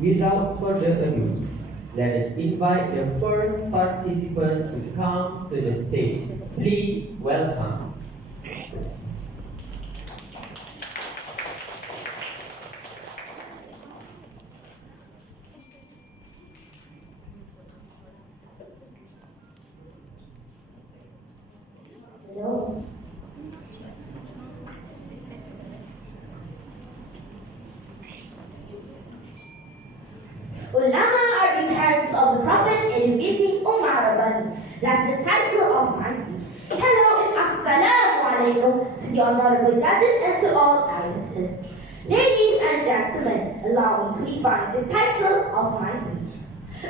Without further ado, let us invite the first participant to come to the stage. Please welcome. Hello. Ulama are the parents of the Prophet elevating Ummah Rabbani. That's the title of my speech. Hello and Assalamu alaikum to the honorable judges and to all audiences. Ladies and gentlemen, allow me to define the title of my speech.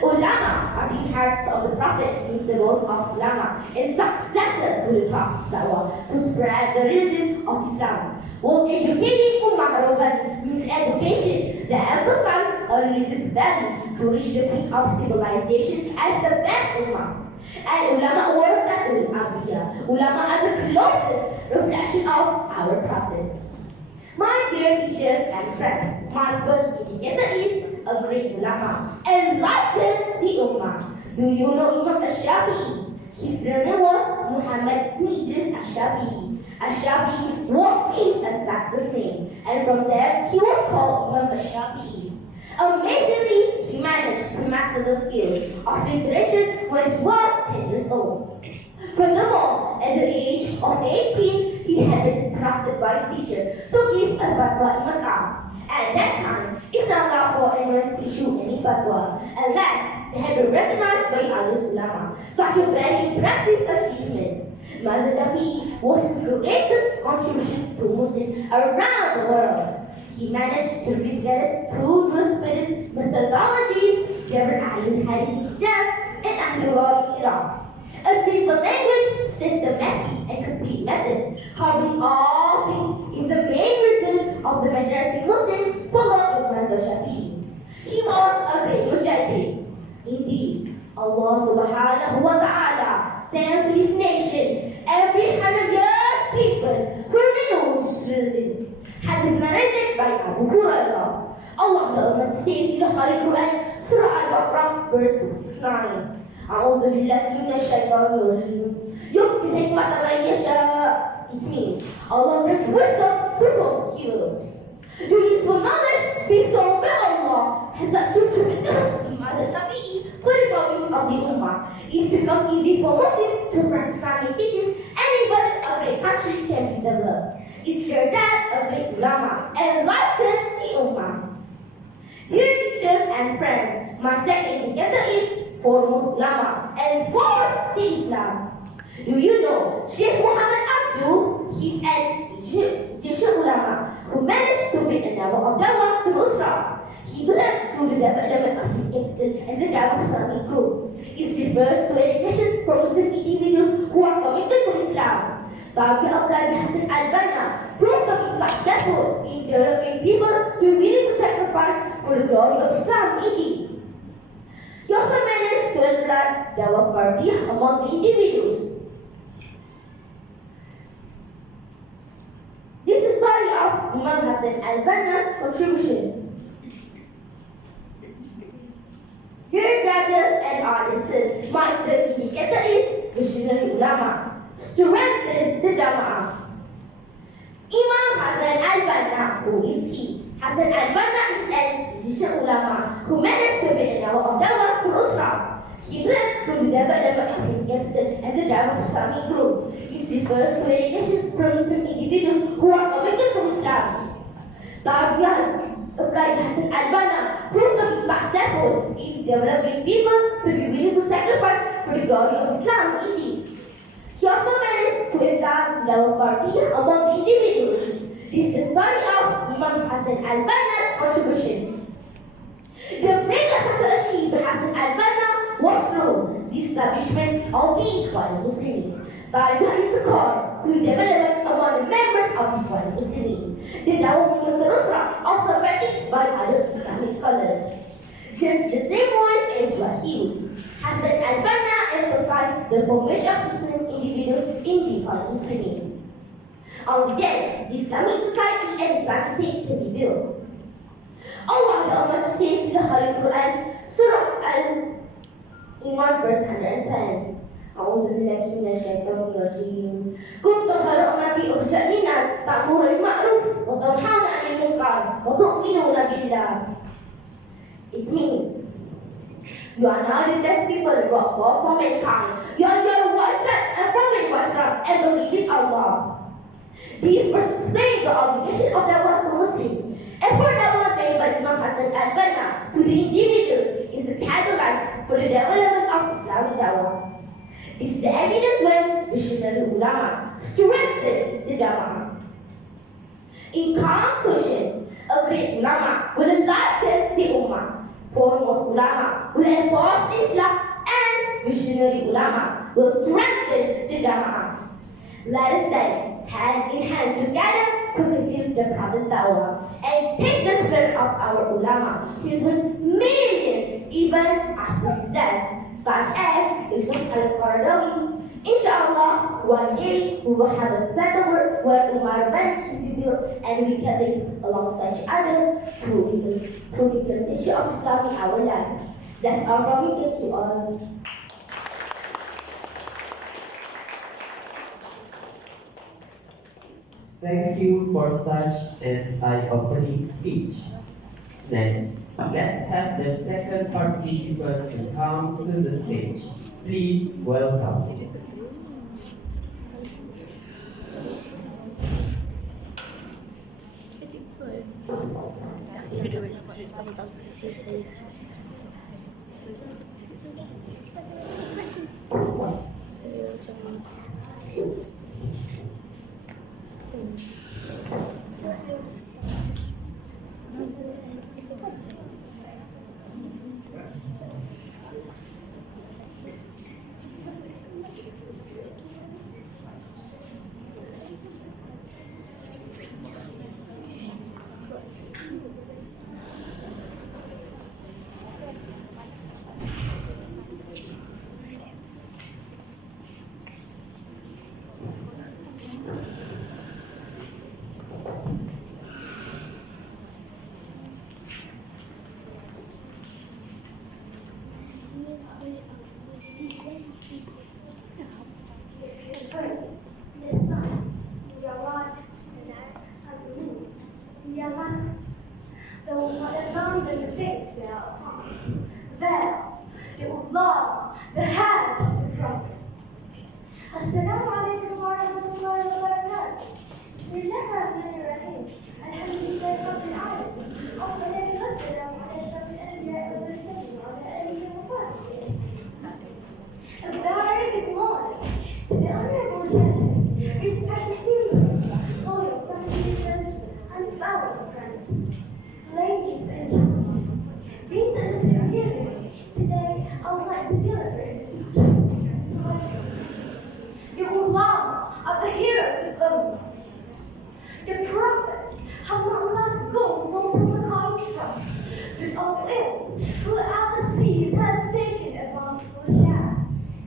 Ulama are the parents of the Prophet, means the roles of ulama is successor to the Prophet to spread the religion of Islam. While educating Ummah Rabbani means education that emphasizes religious values to reach the peak of civilization as the best Ummah. And ulama warasatul anbiya. Ulama are the closest reflection of our Prophet. My dear teachers and friends, my first indicator is a great ulama. Enlighten the Ummah. Do you know Imam AS-SYAFIE? His real name was Muhammad ibn Idris AS-SYAFIE. AS-SYAFIE was his ancestor's name, and from there he was called Imam AS-SYAFIE. Amazingly, he managed to master the skills of literature when he was 10 years old. Furthermore, at the age of 18, he had been entrusted by his teacher to give a fatwa in Makkah. At that time, it's not allowed for anyone to issue any fatwa unless they have been recognized by other ulama. Such a very impressive achievement. AS-SYAFIE was his greatest contribution to Muslims around the world. He managed to bring together two respected methodologies, Jabr Ayyun had in Hijaz and Ahlul Iraq. A simple language, systematic and complete method, covering all things, is the main reason of the majority Muslims follow AS-SYAFIE. He was a great mujahid. Indeed, Allah subhanahu wa ta'ala sends to his nation every 100 years people who renew his religion. Hadith narrated by Abu Hurairah. Allah says in the Holy Quran, Surah Al-Baqarah, verse 269. أعوذ بالله من الشيطان الرجيم يؤتي الحكمة من يشاء. It means Allah gives wisdom to whom He wills. The useful knowledge bestowed by Allah has such a tremendous AS-SYAFIE for the purpose of the Ummah. It becomes easy for Muslims to practice Islamic teachings, and even a great country can be developed. It's clear that a great ulama enlighten the Ummah. Dear teachers and friends, my second indicator is foremost ulama and foremost the Islam. Do you know Sheikh Muhammad Abdul? He's an Egyptian ulama who managed to be a Nabi of Dawah to Islam. He belonged to the development of his capital as a Dawah Islamic group. It refers to education for Muslim individuals who are committed to Islam. Dr. Abdul Hassan Al-Banna proved to be successful in developing people to be willing to sacrifice for the glory of Islam in Egypt. He also managed to implant Dawah party among the individuals. This is the story of Imam Hassan Al-Banna's contribution. Dear judges and audiences, my third indicator is missionary ulama. Strengthen the Jama'ah. Imam Hassan Al-Banna, who is he? Hassan Al-Banna is an Egyptian ulama who managed to be a Nabi of Dawah to Islam. He led to the development of his capital as a Dawah Islamic group. This refers to education from Muslim individuals who are committed to Islam. Dr. Hassan Al-Banna proved to be successful in developing people to be willing to sacrifice for the glory of Islam in Egypt. He also managed to implant Dawah party among the individuals. This is the story of Imam Hassan Al-Banna's contribution. The biggest achievement by Hassan Al-Banna was through the establishment of the Ikhwan Muslimin. Taliban is the core to the development among the members of the Ikhwan Muslimin. The Dawah movement Nusra also practiced by other Islamic scholars. Just the same words as what he used. Hassan Al-Banna emphasized the formation of Muslim individuals in the Ikhwan Muslimin. Only then, the Islamic society and Islamic state can be built. Allah the Almighty says in the Holy Quran, Surah Al-Iman verse 110. أعوذ بالله من الشيطان الرجيم كنتم خير أمة أخرجت للناس تأمرون بالمعروف وتنهون عن المنكر وتؤمنون بالله. It means you are now the best people who are far from mankind. You are your wisdom and from wisdom and believe in Allah. These verses explain the obligation of dawah to Muslims. Effort dawah made by Imam Hassan al-Banna to the individuals is a catalyst for the development of Islamic dawah. This is the evidence when visionary ulama strengthened the Jama'ah. In conclusion, a great ulama will enlighten the ummah. Foremost ulama will enforce Islam, and visionary ulama will strengthen the Jama'ah. Let us stand hand in hand together to confuse the Prophet's dawah and take the spirit of our ulama. He was millions even after his death, such as Yusuf al-Qaradawi. Inshallah, one day we will have a better world where Umar ban can be built and we can live alongside each other through the implementation of Islam in our life. That's all from me. Thank you all. Thank you for such an eye-opening speech. Next, let's have the second participant to come to the stage. Please welcome. السلام عليكم ورحمة الله وبركاته. بسم الله الرحمن الرحيم. الحمد لله رب العالمين. والصلاة والسلام على أشرف الأنبياء والمرسلين وعلى آله وصحبه. A very good morning to the honorable judges, respected teachers, loyal subscribers, and fellow friends. Ladies and gentlemen, being under the community, today I would like to deliver a speech. The ulamas are the heroes of Ummah. The prophets have not left gold on some trust, but of ill, whoever sees has taken a bountiful share.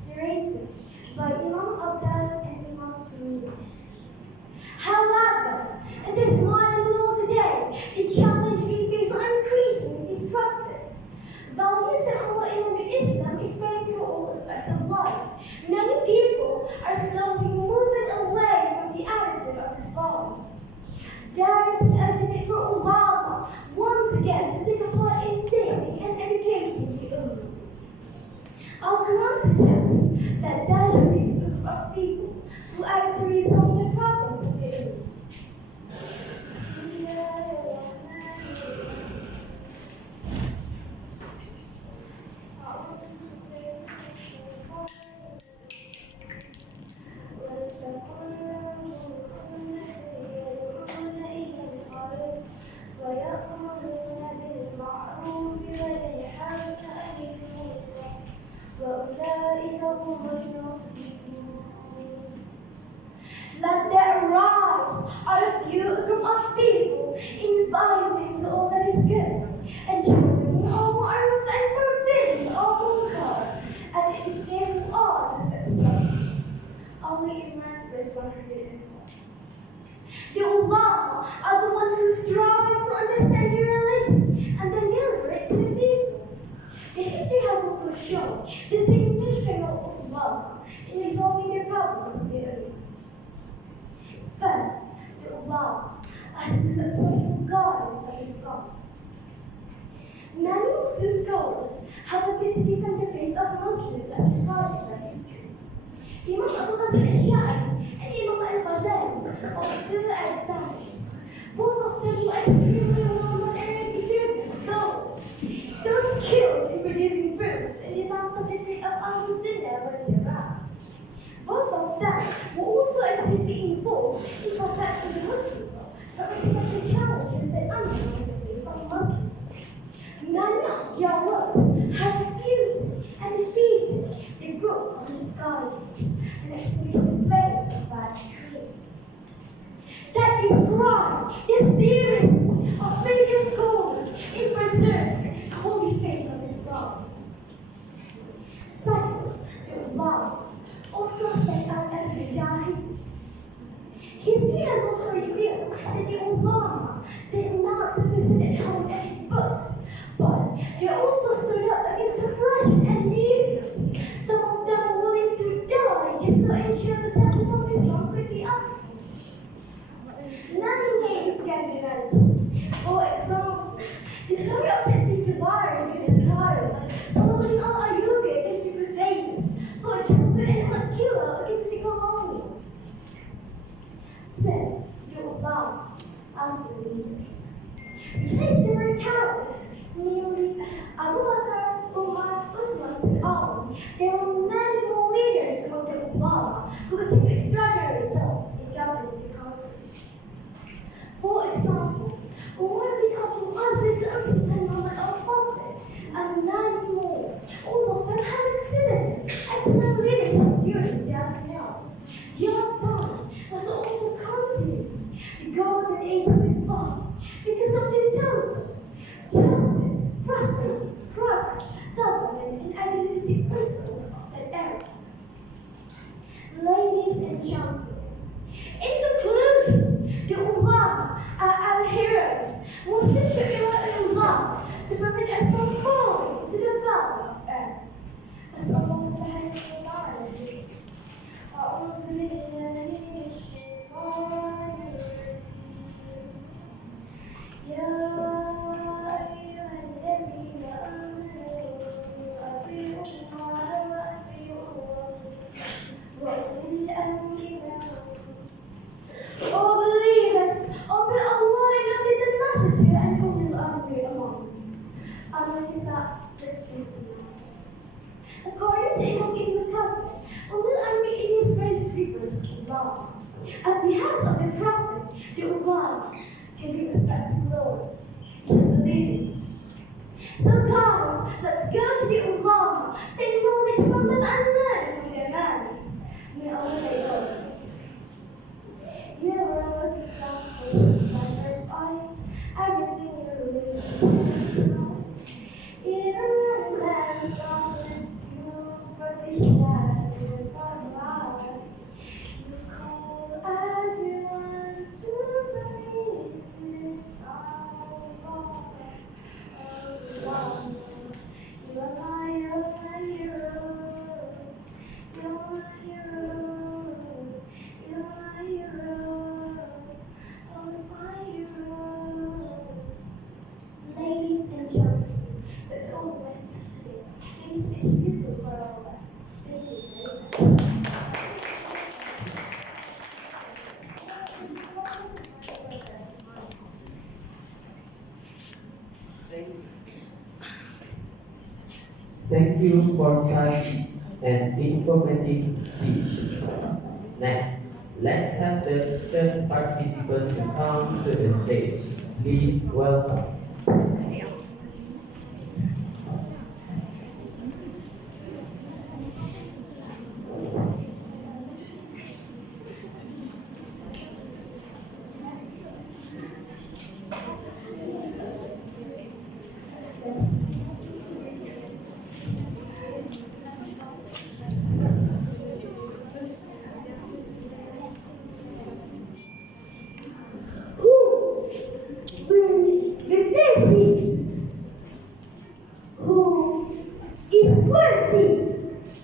Narrated by Imam Abdal and Imam Sunni. However, in this modern world today, the challenge we face are increasingly destructive. Values and Allah in Islam is spreading through all aspects of life. Many people are slowly moving away from the attitude of Islam. There is an urgent need for ulama once again to take a part in saving and educating the Ummah. Our Quran suggests that there should be a group of people who act to resolve the problems of the Ummah. وأولئك Schools and scholars have appeared to defend the faith of Muslims as regarded by history. Imam Abu Hasan al-Sha'ari and Imam al-Ghazali are two examples. Both of them were extremely well-known and reputed scholars. They were skilled in producing proofs and demands of the faith of Al-Sunnah wal Jama'ah. Both of them were also actively involved in protecting the Muslim world from international challenges that undermine the faith of Muslims. Many of their works have refused and defeated the group of misguidance and extinguished the flames of bad truth. That describe the seriousness of previous scholars in preserving the holy faith of Islam. Second, the ulama, also spelled out as the Jahil. History has also revealed that the ulama did not simply sit at home and read books, but they also stood up against oppression and deviance. Some of them were willing to die just to ensure the justice of Islam could be upheld. Many names can be mentioned. For example, the story of Saint Pidato against Cyrus, Solomon al-Ayyubi against the Crusaders, Lord Jabir and Hakila against the colonials. Third, the ulama as the leaders. Besides they were cowards, namely Abu Bakr, Umar, Usman, and Ali, there were many more leaders among the ulama who achieved extraordinary results in governing the councils. For example, Umar became Muazzez and Sultan Muhammad al-Fatih, and nine more, all of them had exhibited excellent leadership during their tenure. Their time was also considered the golden age of Islam because of the total justice, prosperity, progress, development, and identity principles of that era. Ladies and gentlemen, in conclusion, the ulama are our heroes. Muslims should rely on Allah to prevent us from falling into the valley of error. As Allah subhanahu wa ta'ala says, أعوذ بالله من الشيطان الرجيم يا أيها الذين آمنوا أطيعوا الله وأطيعوا الرسول وأولي الأمر منكم. All believers, obey Allah and obey the Messenger and Ulil Amri among you. An-Nisa, verse 59. According to Imam Ibn Kathir, Ulil Amri in his very scriptures of Allah. At the hands of the Prophet, the ulama can bring us back to glory. We should believe it. So guys, let's go to the ulama, take knowledge from them and learn from their manners. May Allah make all of us. You are always examples by their eyes, everything you lose. Even when man's darkness, you for the shadow from light. You call everyone to believe this Allah. You are my hero. You're my hero. You're my hero. Oh, it's my hero. Ladies and gentlemen, that's all the message today. May this be useful for all of us. Thank you very much. Thank you for such an informative speech. Next, let's have the third participant to come to the stage. Please welcome.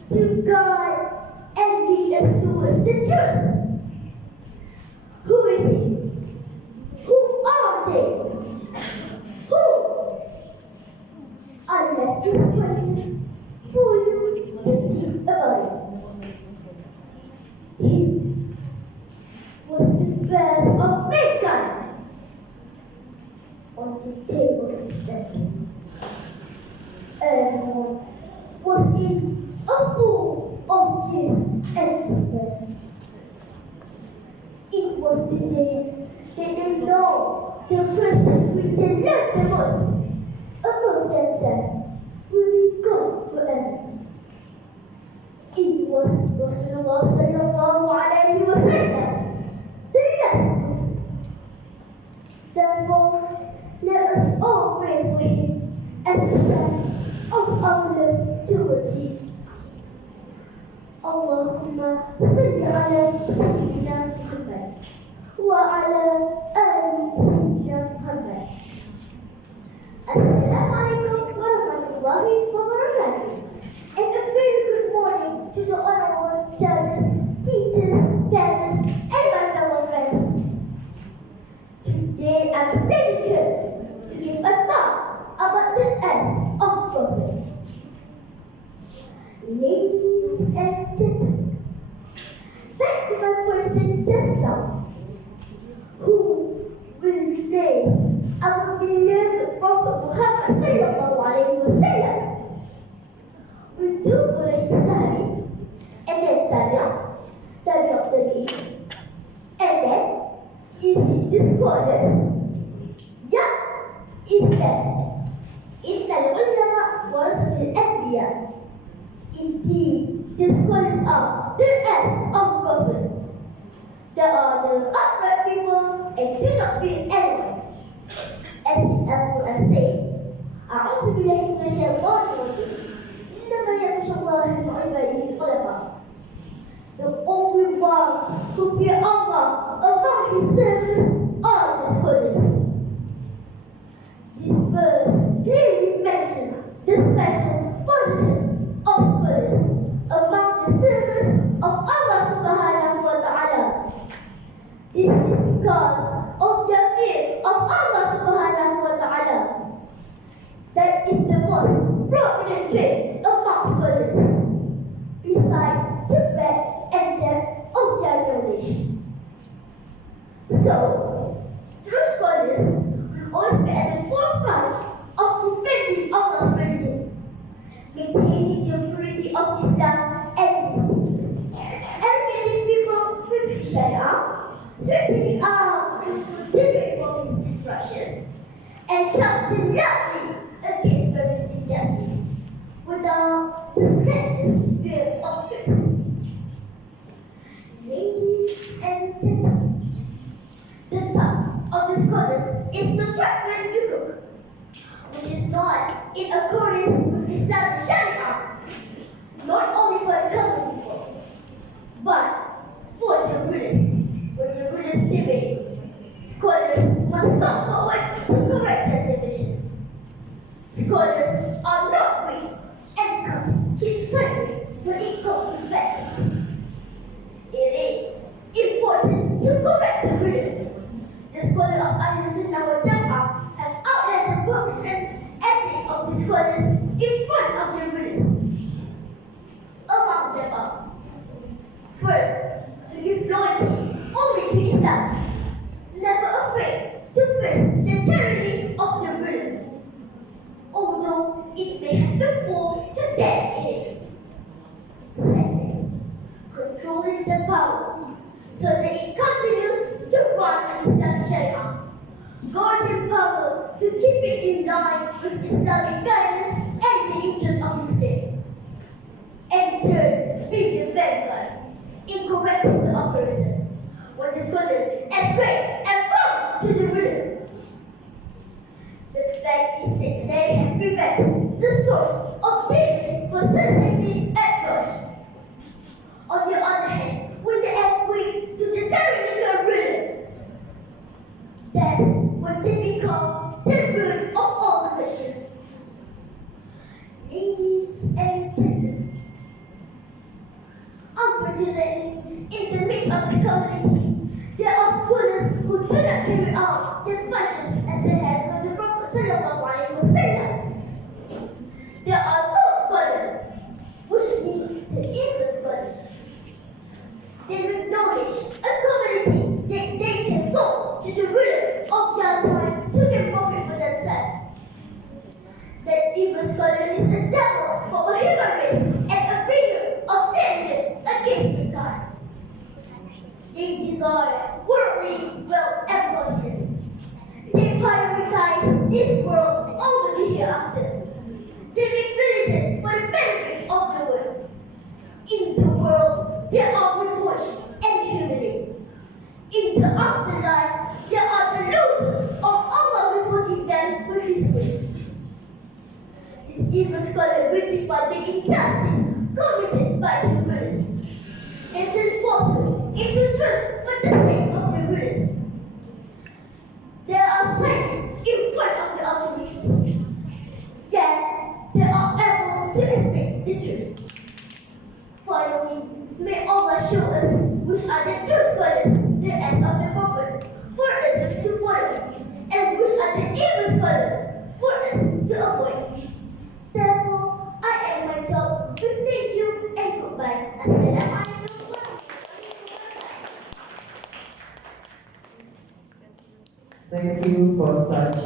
To God and lead us towards the truth. Who is he? Who are they? Who? Assalamualaikum warahmatullahi wabarakatuh. And a very good morning to the honorable judges, teachers, parents, and my fellow friends. Today I'm standing here to give a talk about the S of profit. Ladies and gentlemen, back to my question just now. Who will replace our beloved Prophet Muhammad sallallahu alaihi wasallam? We do for Islamic, and then tabi'at, and then is it the scholars? Yeah, is that Innal ulama warasatul anbiya. Indeed, the scholars are the S of Prophet. They are the upright people and do not fear anyone. As the Al-Quran says, أعوذ بالله من الشيطان الرجيم إنما يخشى الله من عباده العلماء. The only ones who fear Allah among His servants are the scholars. This verse clearly mentions the special positions of scholars among the servants of Allah subhanahu wa ta'ala. This is because of their fear of Allah subhanahu wa ta'ala. That is the most prominent trait among scholars, besides the breadth and depth of their knowledge. So, true scholars will always be at the forefront of defending Allah's religion, maintaining the purity of Islam and its teachings, educating people with Sharia, sweating out debate from his instructions, and shouting loudly against various injustice without the slightest fear of truth. Ladies and gentlemen, the task of the scholars is to strengthen the book, which is not in accordance with Islamic Sharia, not only for the common people, but for the rulers. When the rulers debate, scholars must come forward to correct their divisions. Scholars are not weak and can't keep silent when it comes to facts. It is important to correct the rulers. The scholar of Al-Sunnah wa Jama'ah has outlined the books and ethics of the scholars in front of the rulers. Among them are: first, to give loyalty only to Islam, never afraid to face the tyranny of the ruler, although it may have to fall to death in it. Second, controlling the power so that it continues to run an Islamic Sharia, guarding power to keep it in line with Islamic guidance and the interests of the state. And third, being the vanguard in correcting the oppressor when the scholar is straight and firm to the ruler. The fact is that they have prevented the source of damage for society at large. On the other hand, when they are weak to the tyrannical ruler, that's when they become the root of all the wishes. Ladies and gentlemen, unfortunately, in the midst of the community, there are scholars who do not carry out their functions as the head of the Prophet sallallahu alaihi wasallam. There are those scholars which need the evil scholars. They will nourish a community that they can sow to the ruler of their time to get profit for themselves. That evil scholar is a devil for a human race and a bringer of sin against the time. They desire worldly wealth and positions. They prioritize this world over the hereafter. They make religion for the benefit of the world. In the world, there are rewards and humility. In the afterlife, there are the losers of Allah rewarding them with His grace. This evil scholar will defy the injustice committed by the rulers and turn falsehood into truth for the sake of the rulers. They are silent in front of the authorities. truth. Finally, may Allah show us which are the true scholars, the as of the Prophet, for us to follow, and which are the evil scholars, for us to avoid. Therefore, I end my talk with thank you and goodbye. Assalamu alaikum. Thank you for such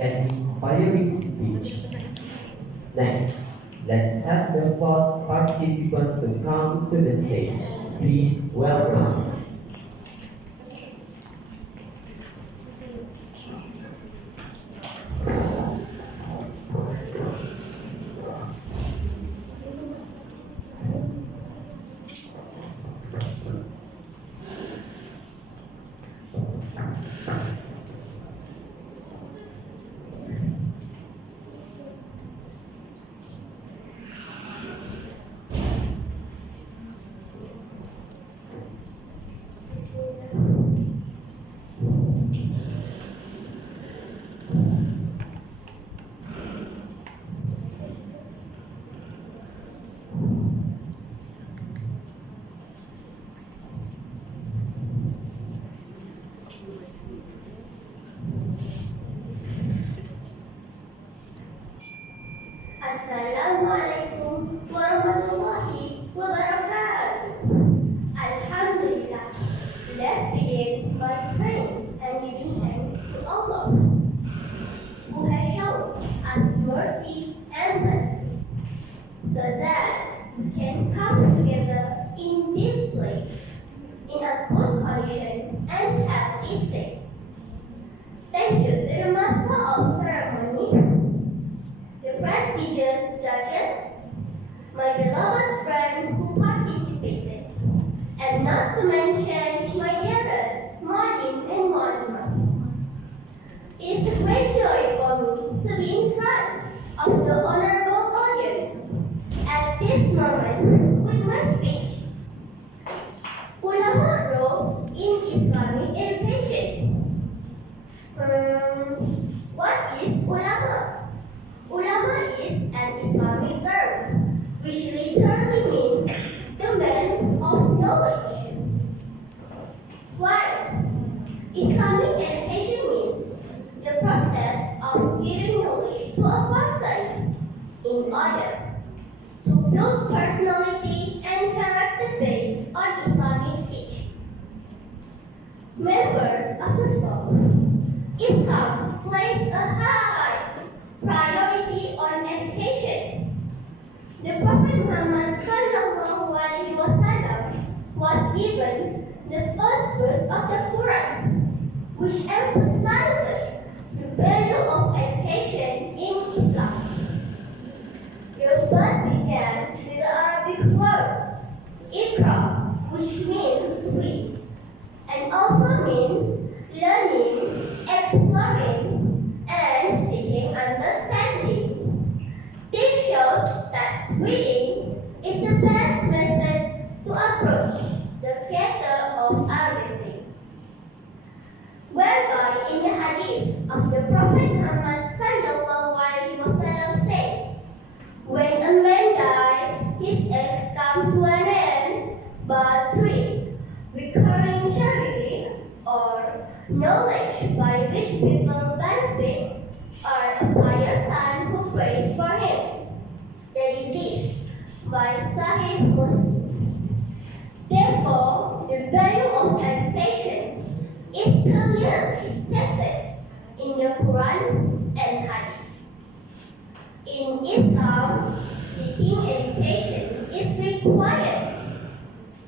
an inspiring speech. Next, let's have the fourth participant to come to the stage. Please welcome. Assalamualaikum warahmatullahi wabarakatuh. Alhamdulillah. Let's begin by praying and giving thanks to Allah, who has shown us mercy and blessings, so that we can come together in this place in a good condition and happy state. Thank you to the Master of Ceremony, the prestigious judges, my beloved friend who participated, and not to mention my dearest Martin and Monica. It is a great joy for me to be in front of the honorable audience at this moment with my speech. Ulama roles in Islamic education. What is ulama? Ulama is an Islamic term which literally means the man of knowledge. While Islamic education means the process of giving knowledge to a person in order to build personality and character based on Islamic teachings. Members of the flock, Islam places a high priority on education. The Prophet Muhammad ﷺ was given the first verse of the Quran, which emphasizes the value of education in Islam. The verse began with the Arabic words "Iqra," which means read, and also means learning, exploring, and seeking understanding. This shows that reading is the best method to approach the creator of everything. Whereby in the hadith of the Prophet Muhammad ﷺ says, when a man dies, his eggs come to an end, but three, recurring charity or knowledge by which people benefit, or a pious son who prays for him. The disease by Sahih Muslim. Therefore, the value of education is clearly stated in the Quran and Hadith. In Islam, seeking education is required,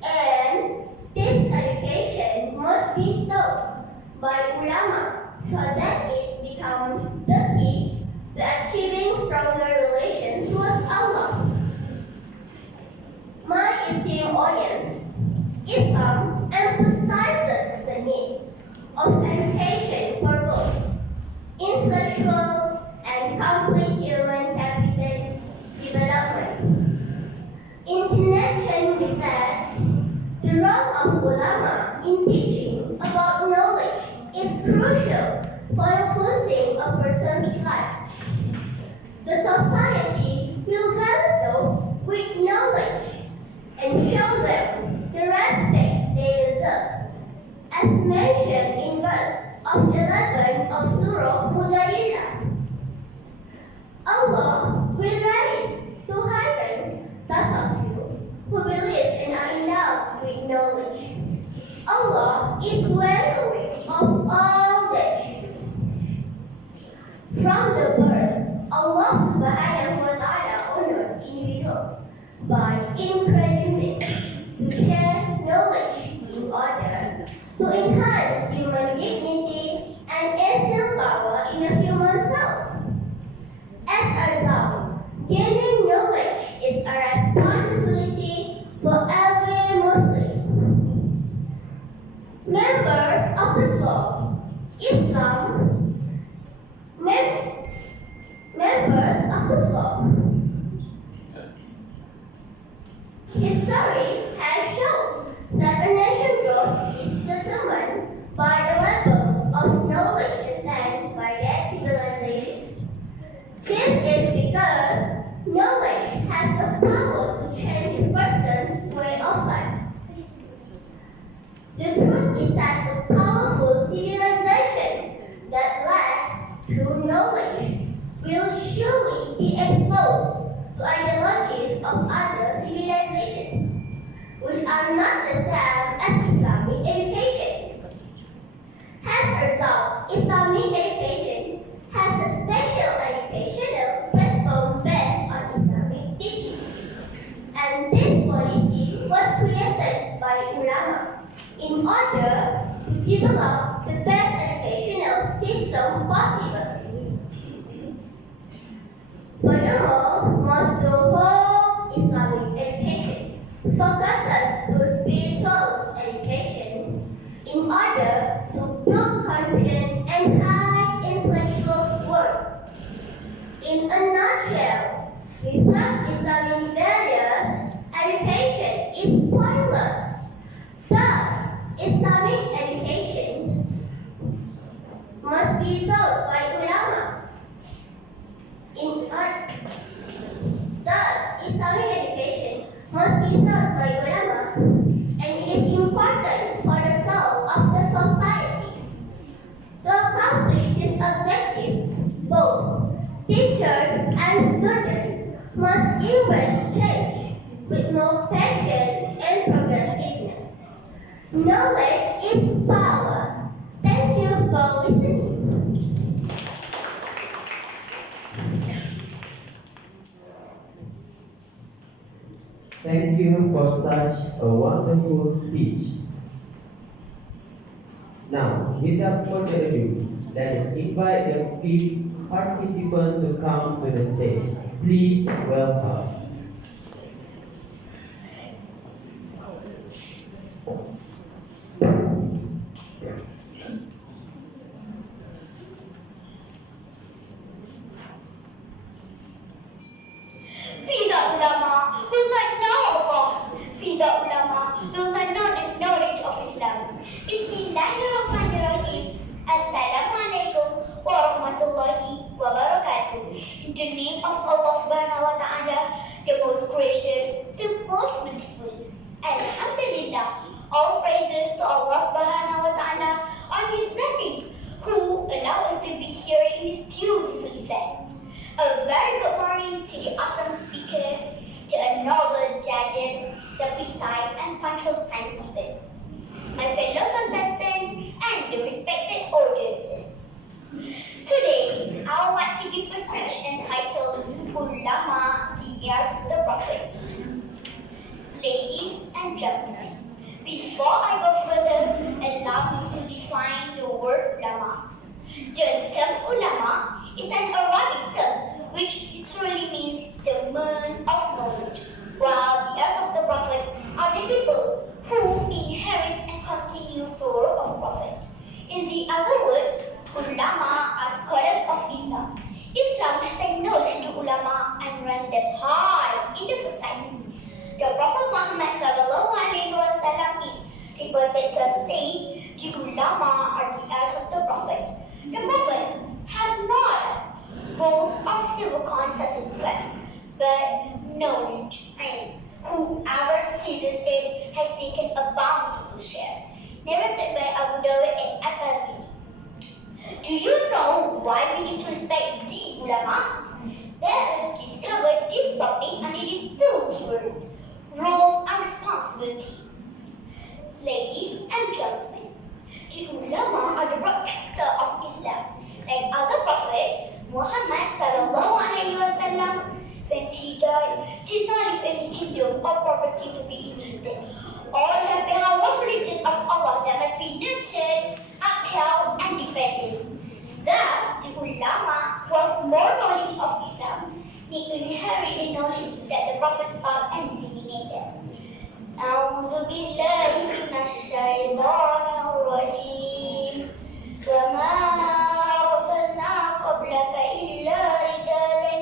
and this education must be taught by ulama so that it becomes the key to achieving stronger relation towards Allah. My esteemed audience, Islam emphasizes the need of education for both intellectuals and complete human capital development. In connection the floor. History has shown that a nation growth is determined by the level of knowledge attained by that civilization. This is because knowledge has the power to change a person's way of life. The truth is that a powerful civilization that lacks true knowledge will surely be exposed to ideologies of other civilizations, which are not the same as Islamic education. As a result, Islamic education has a special educational platform based on Islamic teachings. And this policy was created by ulama in order to develop the best educational system possible. Furthermore, most of all Islamic education focuses to spiritual education in order to build confidence and high intellectual work. In a nutshell, without Islamic values, education is pointless. Thus, Islamic education must be taught by ulama. Thus, Islamic education must be taught by ulama, and it is important for the soul of the society. To accomplish this objective, both teachers and students must embrace change with more passion and progressiveness. Knowledge is power. Thank you for listening. Thank you for such a wonderful speech. Now, without further ado, let us invite the fifth participant to come to the stage. Please welcome. Fida ulama will not know Allah. Fida ulama will not know the knowledge of Islam. Bismillahirrahmanirrahim. Assalamualaikum warahmatullahi wabarakatuh. In the name of Allah subhanahu wa ta'ala, the most gracious, the most merciful. Alhamdulillah. All praises to Allah subhanahu wa ta'ala on His blessings, who allow us to be here in this beautiful event. A very good morning to the awesome speaker, to our noble judges, the precise and punctual timekeepers, my fellow contestants, and the respected audiences. Today, I would like to give a speech entitled Ulama, the Heirs of the Prophet. Ladies and gentlemen, before I go further, allow me to define the word ulama. The term ulama is an Arabic term which literally means the man of knowledge, while the heirs of the prophets are the people who inherit and continue store of prophets. In the other words, ulama are scholars of Islam. Islam has acknowledged the ulama and ranked them high in the society. The Prophet Muhammad ﷺ is reported to have said, the ulama are the heirs of the prophets. The prophets have not gold or silver coins as in wealth, but knowledge, and whoever seizes it has taken a bountiful share. Narrated by Abu Dawud and At-Tirmidhi. Do you know why we need to respect the ulama? Let us discover this topic under these two keywords: roles and responsibilities. Ladies and gentlemen, the ulama are the broadcaster of Islam. Like other prophets, Muhammad ﷺ, when he died, did not leave any kingdom or property to be inherited. All that behind was religion of Allah that must be nurtured, upheld, and defended. Thus, the ulama who have more knowledge of Islam need to inherit the knowledge that the prophets taught and disseminated. أعوذ بالله من الشيطان الرجيم وما أرسلنا قبلك إلا رجالا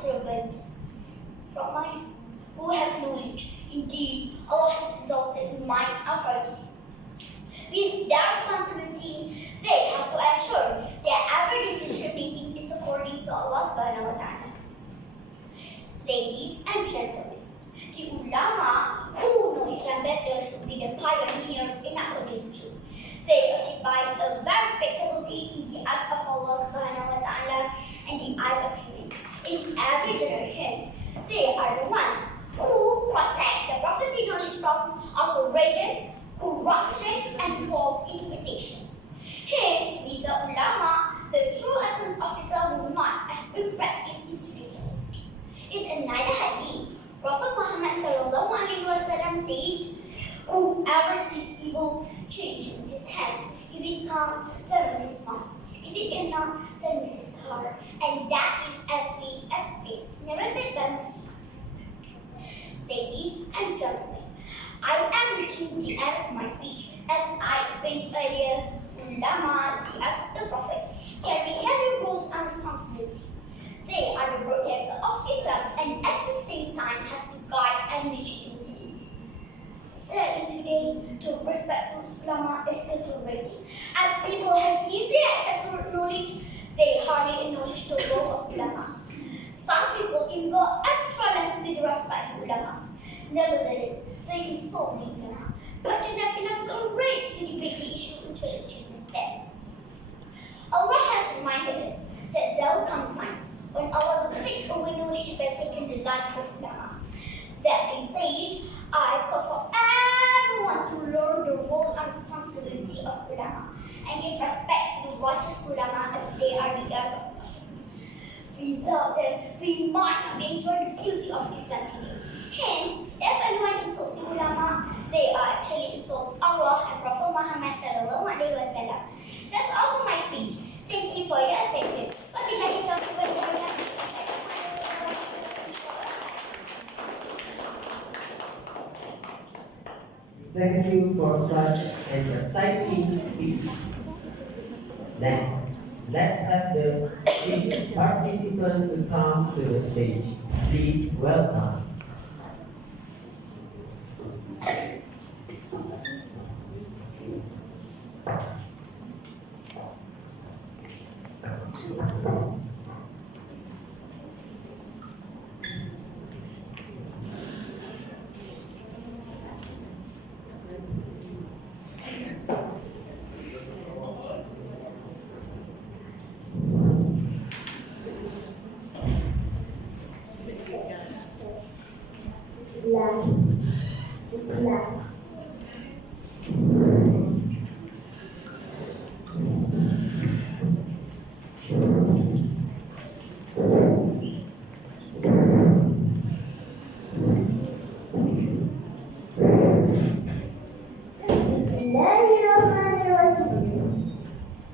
servants from MAIS who have knowledge. Indeed, Allah has exalted MAIS and forgiven. With their responsibility, they have to ensure that every decision making is according to Allah subhanahu wa ta'ala. Ladies and gentlemen, the ulama who know Islam better should be the pioneers in according to. They occupy a very respectable seat in the eyes of Allah subhanahu wa ta'ala and the eyes of humans. In every generation, they are the ones who protect the prophetic knowledge from alteration, corruption, and false interpretations. Hence, with the ulama, the true essence of Islam will not have been practiced in today's world. In another hadith, Prophet Muhammad said, "Whoever sees evil, change with his hand. If it can, then with his mouth. If it cannot, then with his heart. And that is as big as faith, narrated by Muslims." Ladies and gentlemen, I am reaching the end of my speech. As I explained earlier, ulama, the as of the prophets, carry heavy roles and responsibilities. They are the broadcaster of Islam and at the same time have to guide and reach the Muslims. Sadly today, to respect for ulama is deteriorating. As people have easy access to knowledge, they hardly acknowledge the role of ulama. Some people even go extra length with respect to ulama. Nevertheless, they insult the ulama, but do not have enough courage to debate the issue intellectually with them. Allah has reminded us that there will come a time when Allah will take away knowledge by taking the life of ulama. That being said, I call for everyone to learn the role and responsibility of ulama and give respect to the righteous ulama as they are the heirs of prophets. Without them, we might not be enjoying the beauty of Islam today. Hence, if anyone insults the ulama, they are actually insulting Allah and Prophet Muhammad sallallahu alaihi wasallam. That's all for my speech. Thank you for your attention. Wabillahi taufiq wal hidayah. Thank you for such an exciting speech. Next, let's have the 6 participants to come to the stage. Please welcome.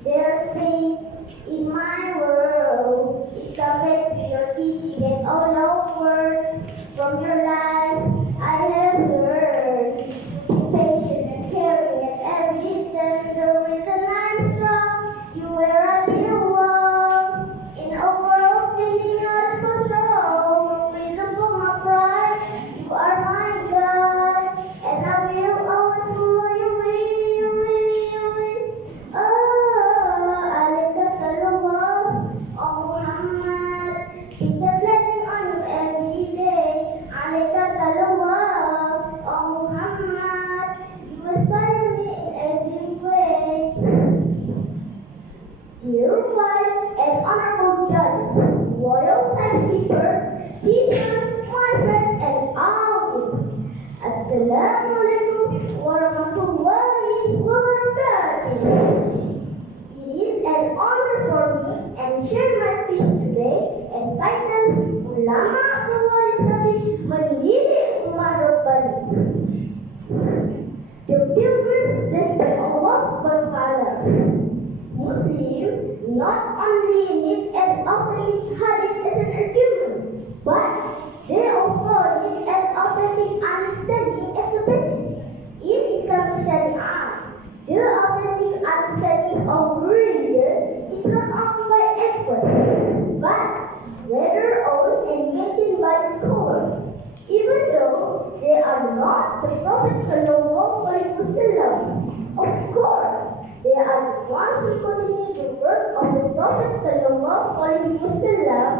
Their faith in my world is subject to your teaching and all your words from your life. I have learned to be patient and caring and every dancer with an arm strong. You where I belong in a world feeling out of control. Freedom for my pride, you are my God, and I will always follow your way, your way, your way. Oh, alayka salawat, oh Muhammad, peace and blessing on you every day. Alayka salawat, oh Muhammad, you inspire me in every way. Dear wise and honorable judges, royal timekeepers, teachers, my friends, and audience, Assalamu alaikum wa rahmatullahi wa barakatuh. It is an honor for me and share my speech today entitled Ulama Awal Islami Mendidik Umat Rabbani. The pilgrims blessed by Allah subhanahu wa ta'ala. Muslims not only need an authentic hadith as an argument, but they also need an authentic understanding as a basis. In Islamic Sharia, the authentic understanding of religion is not only by effort, but later on and are not the Prophet Sallallahu Alaihi Wasallam. Of course, they are the ones who continue the work of the Prophet Sallallahu Alaihi Wasallam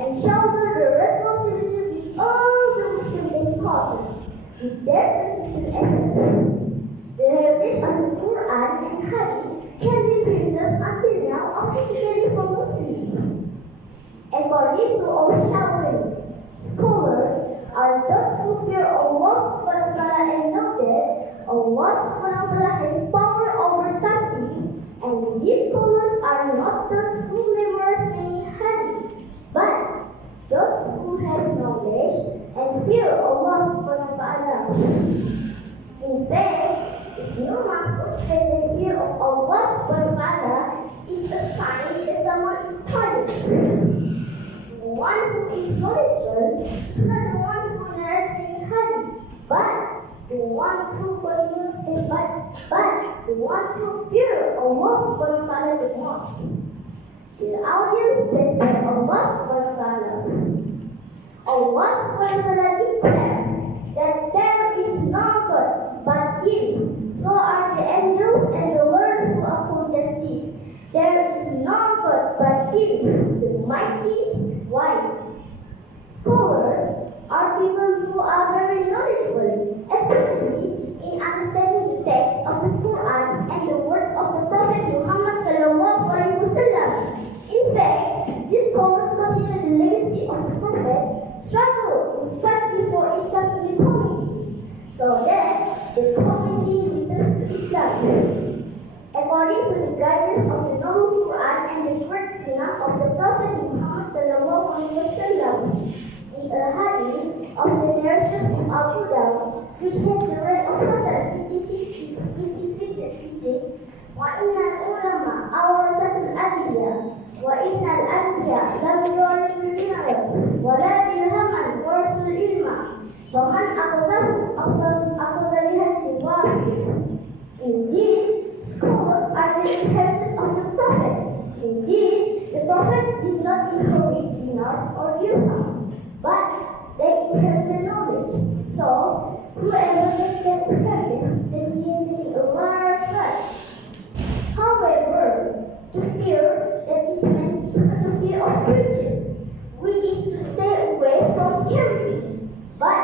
and shoulder the responsibilities with all the Muslim causes, with their persistent effort. The heritage of the Quran and Hadith can be preserved until now authentically for Muslims. According to Al-Shawari, scholars are those who fear Allah subhanahu wa ta'ala and know that Allah subhanahu wa ta'ala has power over something, and these scholars are not those who memorize many hadiths, but those who have knowledge and fear Allah subhanahu wa ta'ala. In fact, Ibn Mas'ud said the fear of Allah subhanahu wa ta'ala is a sign that someone is pious. The one who is knowledgeable is not the one who knows many hadith, but the ones who continues but the ones who fear Allah subhanahu wa ta'ala the most. The audience blessed by Allah subhanahu wa ta'ala. Allah subhanahu wa ta'ala declares that there is no God but Him. So are the angels and the Lord who uphold justice. There is no God but Him, the mighty, wise. Scholars are people who are very knowledgeable, especially in understanding the text of the Quran and the words of the Prophet Muhammad Sallallahu Alaihi Wasallam. In fact, these scholars continue the legacy of the Prophet, struggle in fighting for Islam to the community, so that the community returns to Islam. According to the guidance of the Noble Quran and the first Sunnah of the Prophet Muhammad Sallallahu Alaihi Wasallam, in a hadith of the narration of Abu Dawud, which has the rate of Hasan 56, وَإِنَّ الْعُلَمَاءَ أَوْرَثَةُ الْأَنْبِيَاءِ وَإِنَّ الْأَنْبِيَاءَ لَمْ يُورِثُوا دِينَارًا وَلَا دِرْهَمًا وَرَثُوا الْعِلْمَ وَمَنْ أَخَذَهُ أَخَذَ بِهَدْيِ وَافِرٍ. Indeed, scholars are the inheritors of the Prophet. Indeed, the Prophet did not inherit dinars or dirham, but they inherited knowledge. So, whoever gets that inheritance, then he is getting a large right. However, the fear that is meant is not the fear of riches, which is to stay away from scarcity, but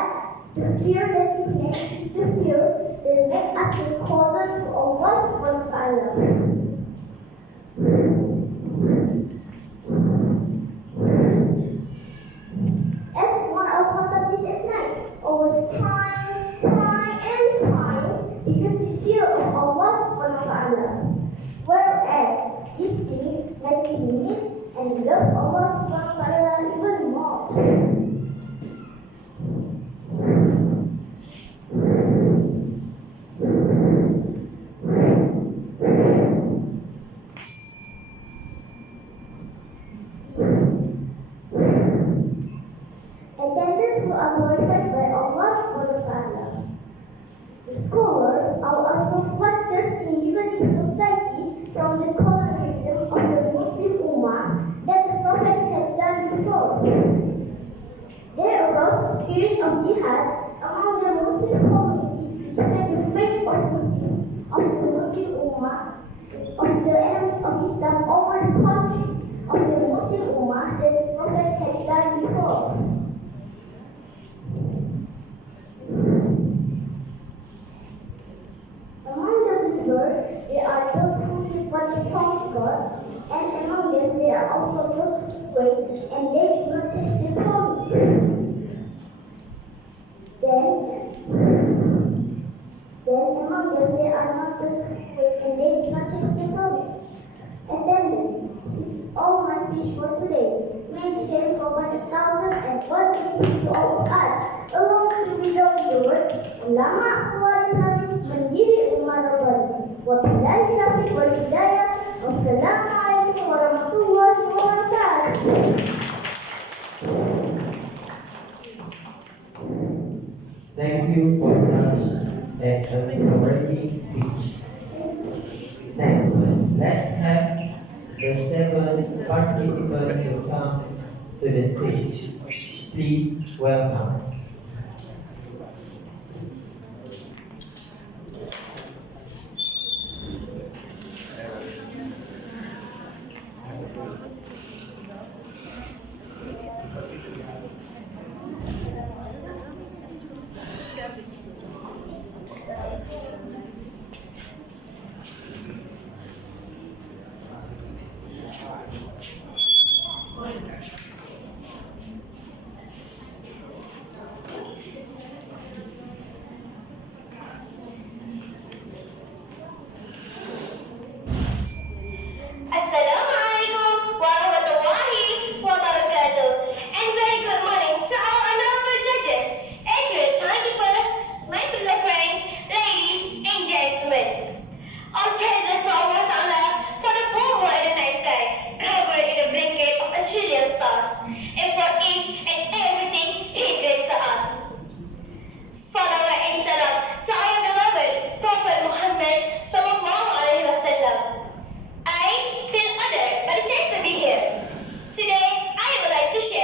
the fear that is meant is the fear that makes us get closer to Allah subhanahu wa ta'ala. As one of Khattab did at night, always crying because he fear of Allah subhanahu wa ta'ala. Whereas this thing made him miss and love Allah subhanahu wa ta'ala even more. Attendants who are glorified by Allah subhanahu wa ta'ala. The scholars are also factors in dividing society from the colonialism of the Muslim Ummah that the Prophet had done before. There arose the spirit of jihad among the Muslim community to defend the faith of the Muslim Ummah, of the enemies of Islam over the countries of the Muslim Ummah that the Prophet had done before. Among the believers, there are those who seek what they promise God, and among them there are also those who wait and they do not touch their promise. Then among them there are not those who wait and they do not touch their promise. Attendance, this is all my speech for today. May the share for 1,000 and one gift to all of us, along with the words, Ulama Kuwar Islamic mendidik umat Rabbani. Wabillahi taufiq wal hidayah. Wassalamualaikum warahmatullahi wabarakatuh. Thank you for such an encouraging speech. Next, let's have the seventh participant to come to the stage. Please welcome.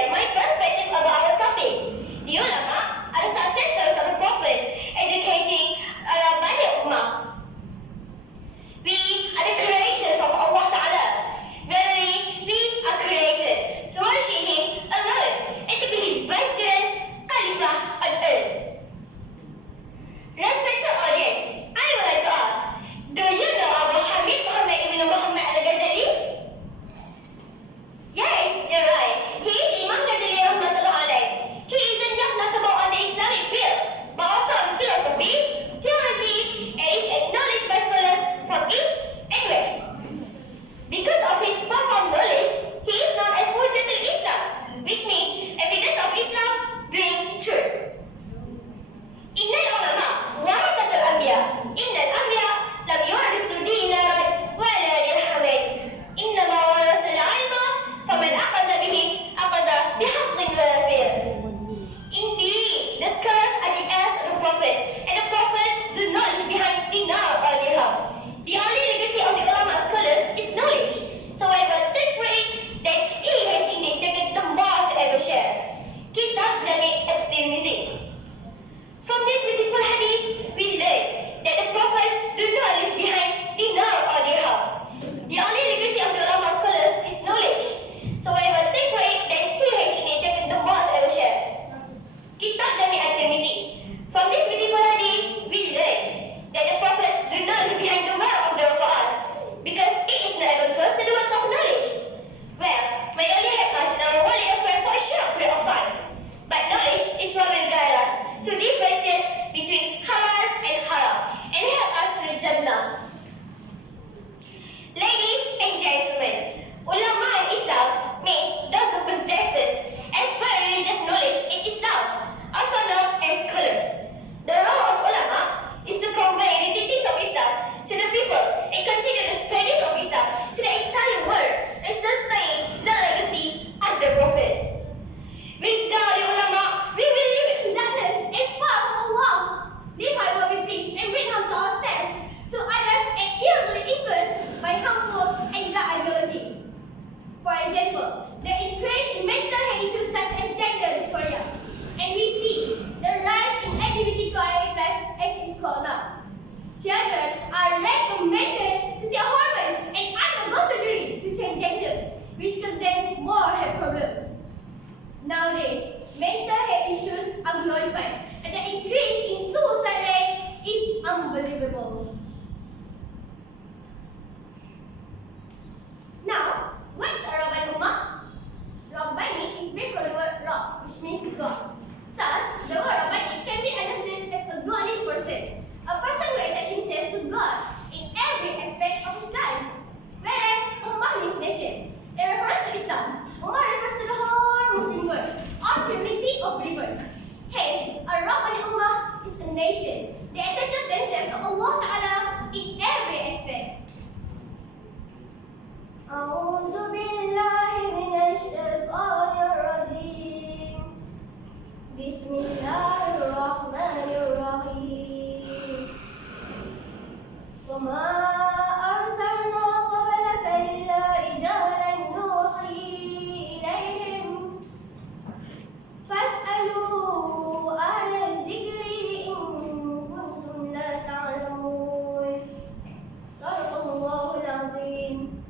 share my perspective about our topic. The ulama are the successors of the prophets, educating banyak ummah. We are the creations of Allah Ta'ala. Verily, we are created to worship Him alone and to be His vicegerents, Khalifah on earth. Respected audience, I would like to ask, do you know Abu Hamid Muhammad ibn Muhammad al-Ghazali? Yes, you're right. He is Imam Ghazali Rahmatullah Alayh. He isn't just notable on the Islamic field, but also on philosophy, theology, and is acknowledged by scholars from East and West. Because of his profound knowledge, he is known as Hujjatul Islam, which means evidence of Islam bring truth. Innal ulama warasatul anbiya. Innal anbiya lam yuwarisu dinaran wala dirhaman. Innama warasul ilma faman akhadha bihi akhadha bihaqqin wafir. Indeed, the scholars are the heirs of the prophets, and the prophets do not leave behind dinar or dirham. The only legacy of the ulama scholars is knowledge. So whoever takes for it, then he has indeed taken the most ever share. Kitab Jami' at-Tirmizi. From this beautiful hadith, we learn that the prophets do not leave behind dinar or dirham. The only legacy of the ulama scholars is knowledge. So whoever takes for it, then he has indeed taken the most ever share. Kitab Jami' at-Tirmizi. From this beautiful hadith, we learn that the prophets do not leave behind the wealth of the for us, because it is not even close to the words of knowledge. Well, may only help us in our worldly affair for a short period of time. But knowledge is what will guide us to differentiate between halal and haram and help us to Jannah. Ladies and gentlemen, ulama in Islam means those who possesses expert religious knowledge in Islam, also known as scholars. The role of ulama is to convey the teachings of Islam to the people and continue the studies of Islam to the entire world and sustain the legacy of the prophets. Without the ulama, we will live In darkness and far from Allah. Live I will be pleased and bring harm to ourselves, to others, and easily influenced by harmful and dark ideologies. For example, the increase in mental health issues such as gender dysphoria, and we see the rise in LGBTQIA+, as it's called now. Children are recommended to take hormones and undergo surgery to change gender, which causes them more health problems. Nowadays, mental health issues are glorified, and the increase in suicide rate is unbelievable. Now, what is a Rabbani Ummah? Rabbani is based on the word Rabb, which means God. Thus, the word Rabbani can be understood as a godly person, a person who attaches himself to God in every aspect of his life. Whereas Ummah means nation. In reference to Islam, Ummah refers to the whole Muslim world, or community of believers. Hence, a Rabbani Ummah is a nation that attaches themselves to Allah Ta'ala in every aspect. أعوذ بالله من الشيطان الرجيم. بسم الله الرحمن الرحيم. وما أرسلنا قبلك إلا رجالا نوحي إليهم فاسألوا أهل الذكر إن كنتم لا تعلمون. صدق الله العظيم.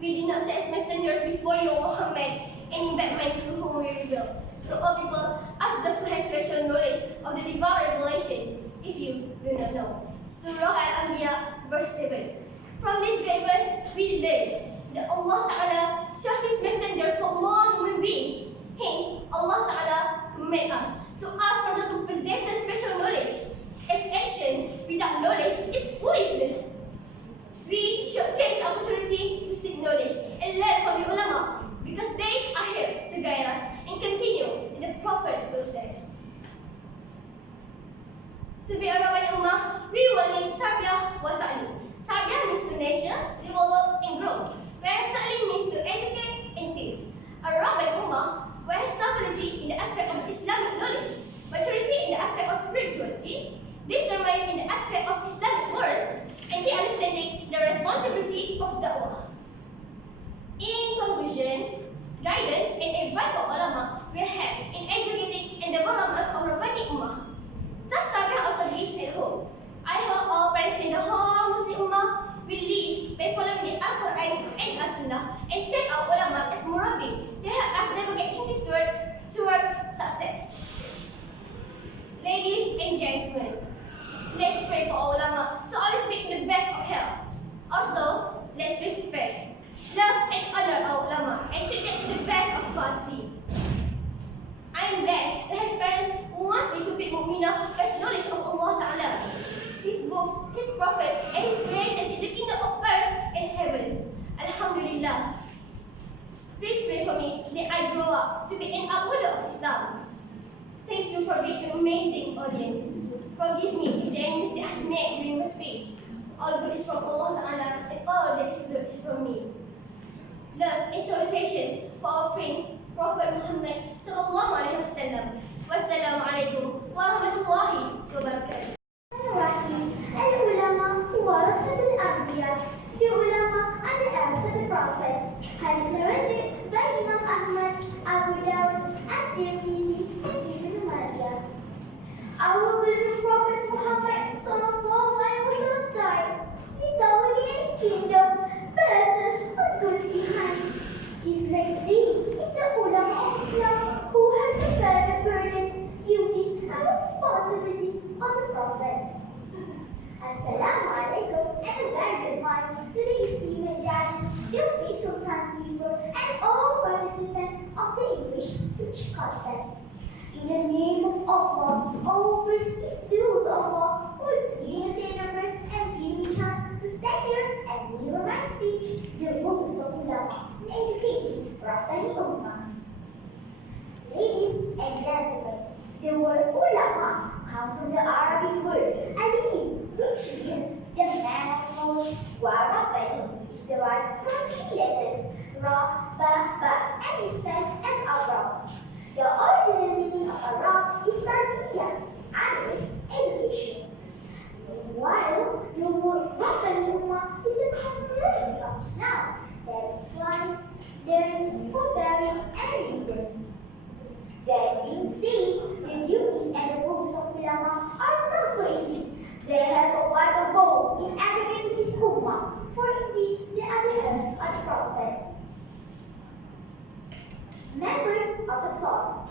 We did not send messengers before you, Muhammad, and in bad men to whom we revealed. So, all people, ask those who have special knowledge of the divine revelation, if you do not know. Surah Al-Anbiya, verse 7. From this great verse, we learn that Allah Ta'ala chose His messengers for more human beings. Hence, Allah Ta'ala command us to ask from those who possess the special knowledge, as action without knowledge is foolishness. We should take this opportunity to seek knowledge and learn from the ulama, because they are here to guide us and continue in the Prophet's footsteps. To be a Rabbani Ummah, we will need tarbiyah wa ta'lim. Tarbiyah means to nurture, develop, and grow, whereas ta'lim means to amazing audience. Forgive me if there is mistake I made during my speech. All good is from Allah Ta'ala and all that is good is from me. Love and salutations for our Prince, Prophet Muhammad Sallallahu Alaihi Wasallam. Wassalamu alaikum warahmatullahi wabarakatuh. Al-ulama warasatul anbiya. The ulama are the heirs of the prophets. Hadith narrated by Imam Ahmad, Abu Dawud, and Tirmidhi, and Ibn Majah. Our beloved Prophet Muhammad Sallallahu Alaihi Wasallam died without any kingdom, palaces, or goods behind. His legacy is the ulama of Islam who have prepared the burden, duties, and responsibilities of the prophets. Assalamu alaikum and a very good morning to the esteemed judges, the official timekeeper, and all participants of the English speech contest. In the name of Allah, all praise is due to Allah for giving us a number and giving me chance to stand here and deliver my speech, the rules of ulama, and educating Rabbani Ummah. Ladies and gentlemen, the word ulama comes from the Arabic word alim, which means the man of knowledge, while Rabbani is derived from three letters, Ra, Ba, Ba, and is spelled as Arab. The original meaning of Arab is tarbiyah, analyst, education. While the word Rabbani Ummah is the commonality of Islam, that is wise, learned, forbearing, and religious. That being said, the duties and the rules of ulama are not so easy. They have a vital role in educating this ummah, for indeed they are the heirs of the prophets. Members of the floor,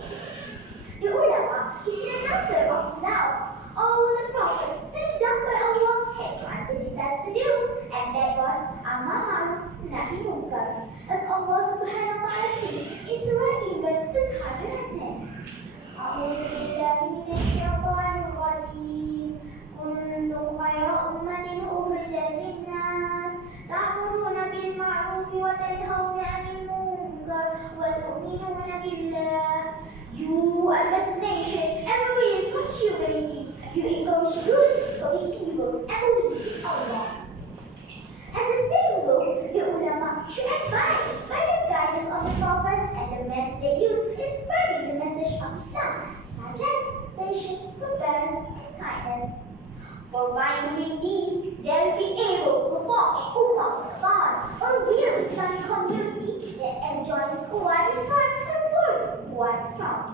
the ulama is the master of Islam. All the Prophet sent down by Allah had one basic task to do, and that was Amar Ma'ruf Nahi Munkar, as Allah Subhanahu wa Ta'ala says in Surah Imran, verse 110. أعوذ بالله من الشيطان الرجيم كنتم خير أمة أخرجت للناس تأمرون بالمعروف وتنهون عن المنكر وتؤمنون بالله. You are the nation and the race of humanity. You encourage good, forbiid evil, and believe in Allah. As the saying goes, the ulama should abide by the guidance of the prophets and the means they use in spreading the message of Islam, such as patience, forbearance, and kindness. For by doing these, they will be able to form a ummah musliman, a real Islamic community that enjoys what is right and follows what is wrong.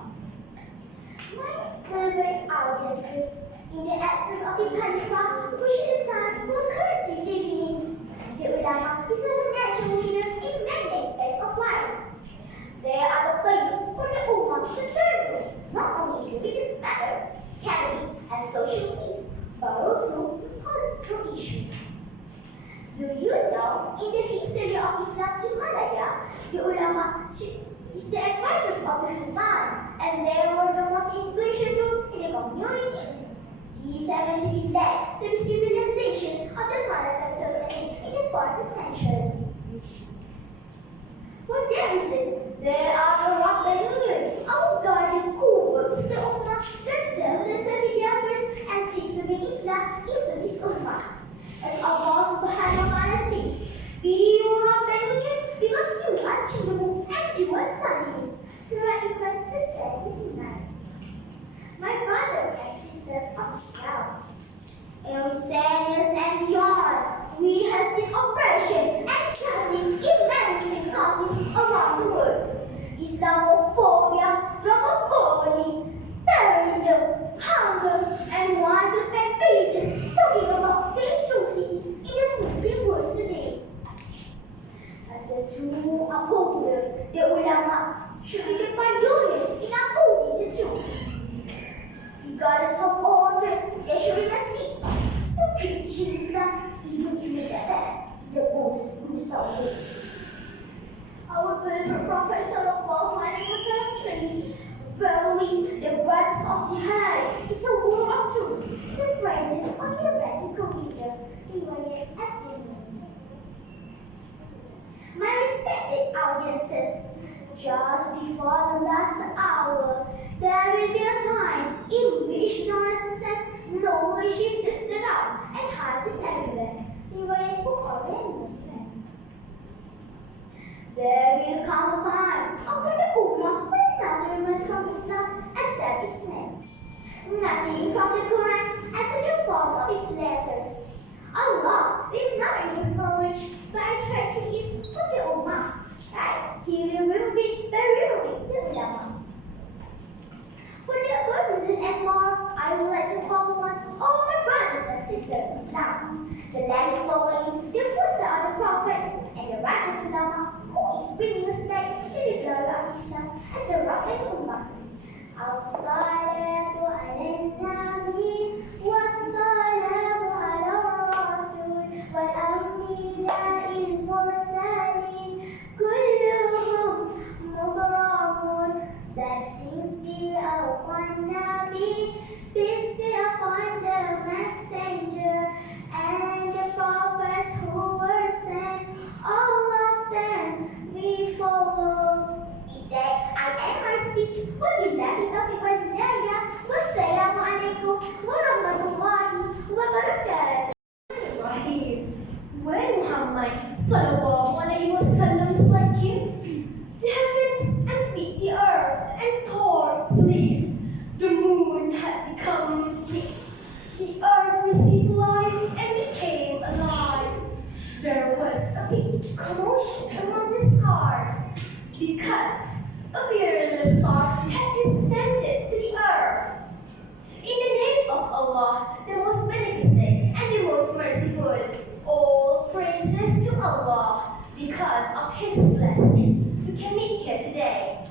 My beloved audiences, in the absence of the Khalifa, we should time we are currently living in. The ulama is a natural leader in many aspects of life. They are the place for the ummah to turn to, not only to religious matter, academic and social needs, but also political issues. Do you know, in the history of Islam in Malaya, the ulama is the advisors of the Sultan, and they were the most influential group in the community. These eventually led to the civilization of the Malacca Sultanate in the 4th century. For that reason, there are the Rabbani, our guardian who works the ummah that selflessly efforts and seeks to bring Islam into this ummah. As Allah Subhanahu wa Ta'ala says, be your Rabbani because you are changeable and you are studious. Surah Imran verse 79. My brother and sister of Islam, in recent years and beyond, we have seen oppression and injustice in many countries around the world. Islamophobia, drug of poverty, terrorism, hunger, and one to spend pages talking about the atrocities in the Muslim world today. As a true upholder, the ulama should be the pioneers in upholding the truth. Regardless of all this, they should be asleep to keep Islam even in the most gruesome ways. Our beloved Prophet Sallallahu Alaihi Wasallam said, verily, the breath of jihad is a war of truth, the presence of the radical leader, Riwayat at-Tirmidhi. My respected audiences, just before the last hour, there will be a time in which call upon the Ummah for another verse from Islam accept his name. Nothing from the Quran as in the form of his letters. Allah will not remove knowledge by expressing his from the Ummah. Right? He will remove it by removing the ulama. For the above reason and more, I would like to call upon all my brothers and sisters in Islam. The land is following the footsteps of the prophets and the righteous ulama who is bringing us back in the glory of Islam as the rock and Ummah. As-salatu ala nabi was-salamu ala rasul wal-anbiya'il mursalin kulluhum mukarramun. Blessings be upon Nabi, peace be upon the messenger and the prophets who were sent, all of them we follow. With that, I end my speech. Wabillahi taufiq wal hidayah. Wassalamualaikum warahmatullahi wabarakatuh. When Muhammad sallallahu alaihi wasallam struck him, the heavens and beat the earth and tore its leaves. The moon had become split. The earth received life and became alive. There was a big commotion among the stars because a peerless star had descended to the earth. In the name of Allah, the most beneficent and the most merciful, all praises to Allah because of His blessing. We can meet here today.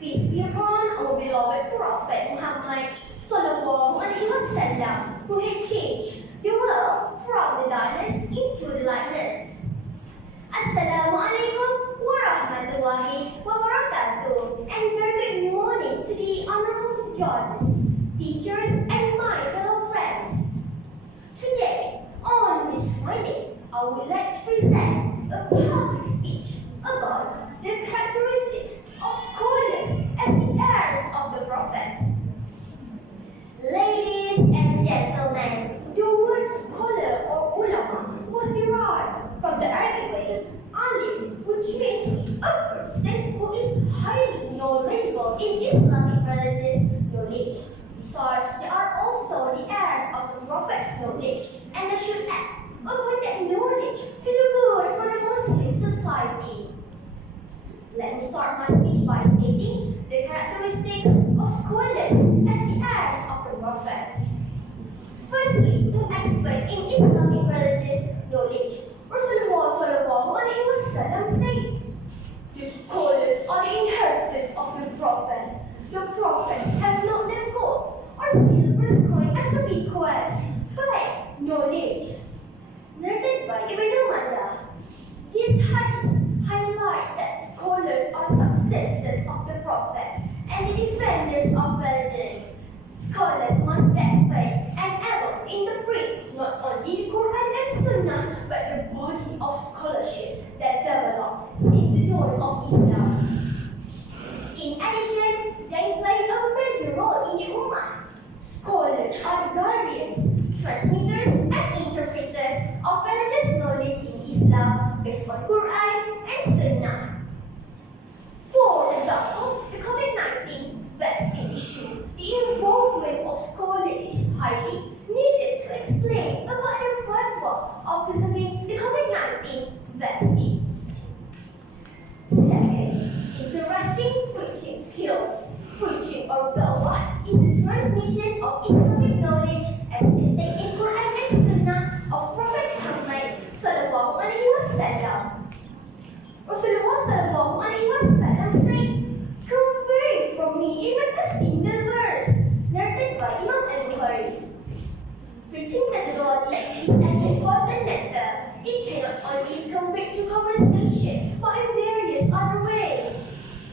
Peace be upon our beloved Prophet Muhammad sallallahu alaihi wasallam, who had changed the world from the darkness into the lightness. Assalamualaikum warahmatullahi wabarakatuh, and very good morning to the honorable judges, teachers, and my fellow friends. Today, on this Friday, I would like to present a public speech about the characteristics of scholars as the heirs of the prophets. Ladies and gentlemen, the word scholar or ulama was derived from the Arabic word alim, which means a person who is highly knowledgeable in Islamic religious knowledge. Besides, they are also the heirs of the prophet's knowledge, and they should act upon that knowledge to do good for the Muslim society. Let me start my speech by stating the characteristics of scholars as the heirs of the prophets. Firstly, an expert in Islamic religious knowledge. Rasulullah sallallahu alaihi wasallam said, "The scholars are the inheritors of the prophets. The prophets have not their gold or silver coin as a bequest, but knowledge." Narrated by Ibn Majah. This hadith highlights that scholars are successors of the prophets and the defenders of religion. Scholars must be expert and able to interpret not only the Quran and Sunnah, but the body of scholarship that developed since the dawn of Islam. In addition, they play a major role in the Ummah. Scholars are the guardians, transmitters, and interpreters of religious knowledge in Islam based on Quran and Sunnah. For example, the COVID-19 vaccine issue, the involvement of scholars is highly needed to explain about the fatwa of receiving the COVID-19 vaccines. Second, interesting preaching skills. Preaching or da'wah is the transmission of Islamic knowledge as stated in Quran and Sunnah of Prophet Muhammad sallallahu alaihi wasallam. Rasulullah sallallahu alaihi wasallam said, "Convey from me even a single verse," narrated by Imam Al-Bukhari. Preaching methodology is an important matter. It cannot only be conveyed to conversation, but in various other ways.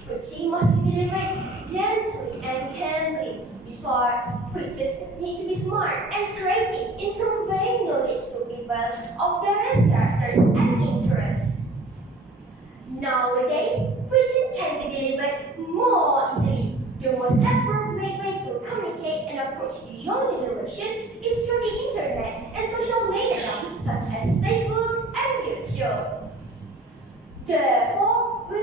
Preaching must be delivered gently and kindly. Besides, preachers need to be smart and creative in conveying knowledge to people of various characters and interests. Nowadays, preaching can be delivered more easily. The most appropriate way to communicate and approach the young generation is through the internet and social media such as Facebook and YouTube. Therefore, we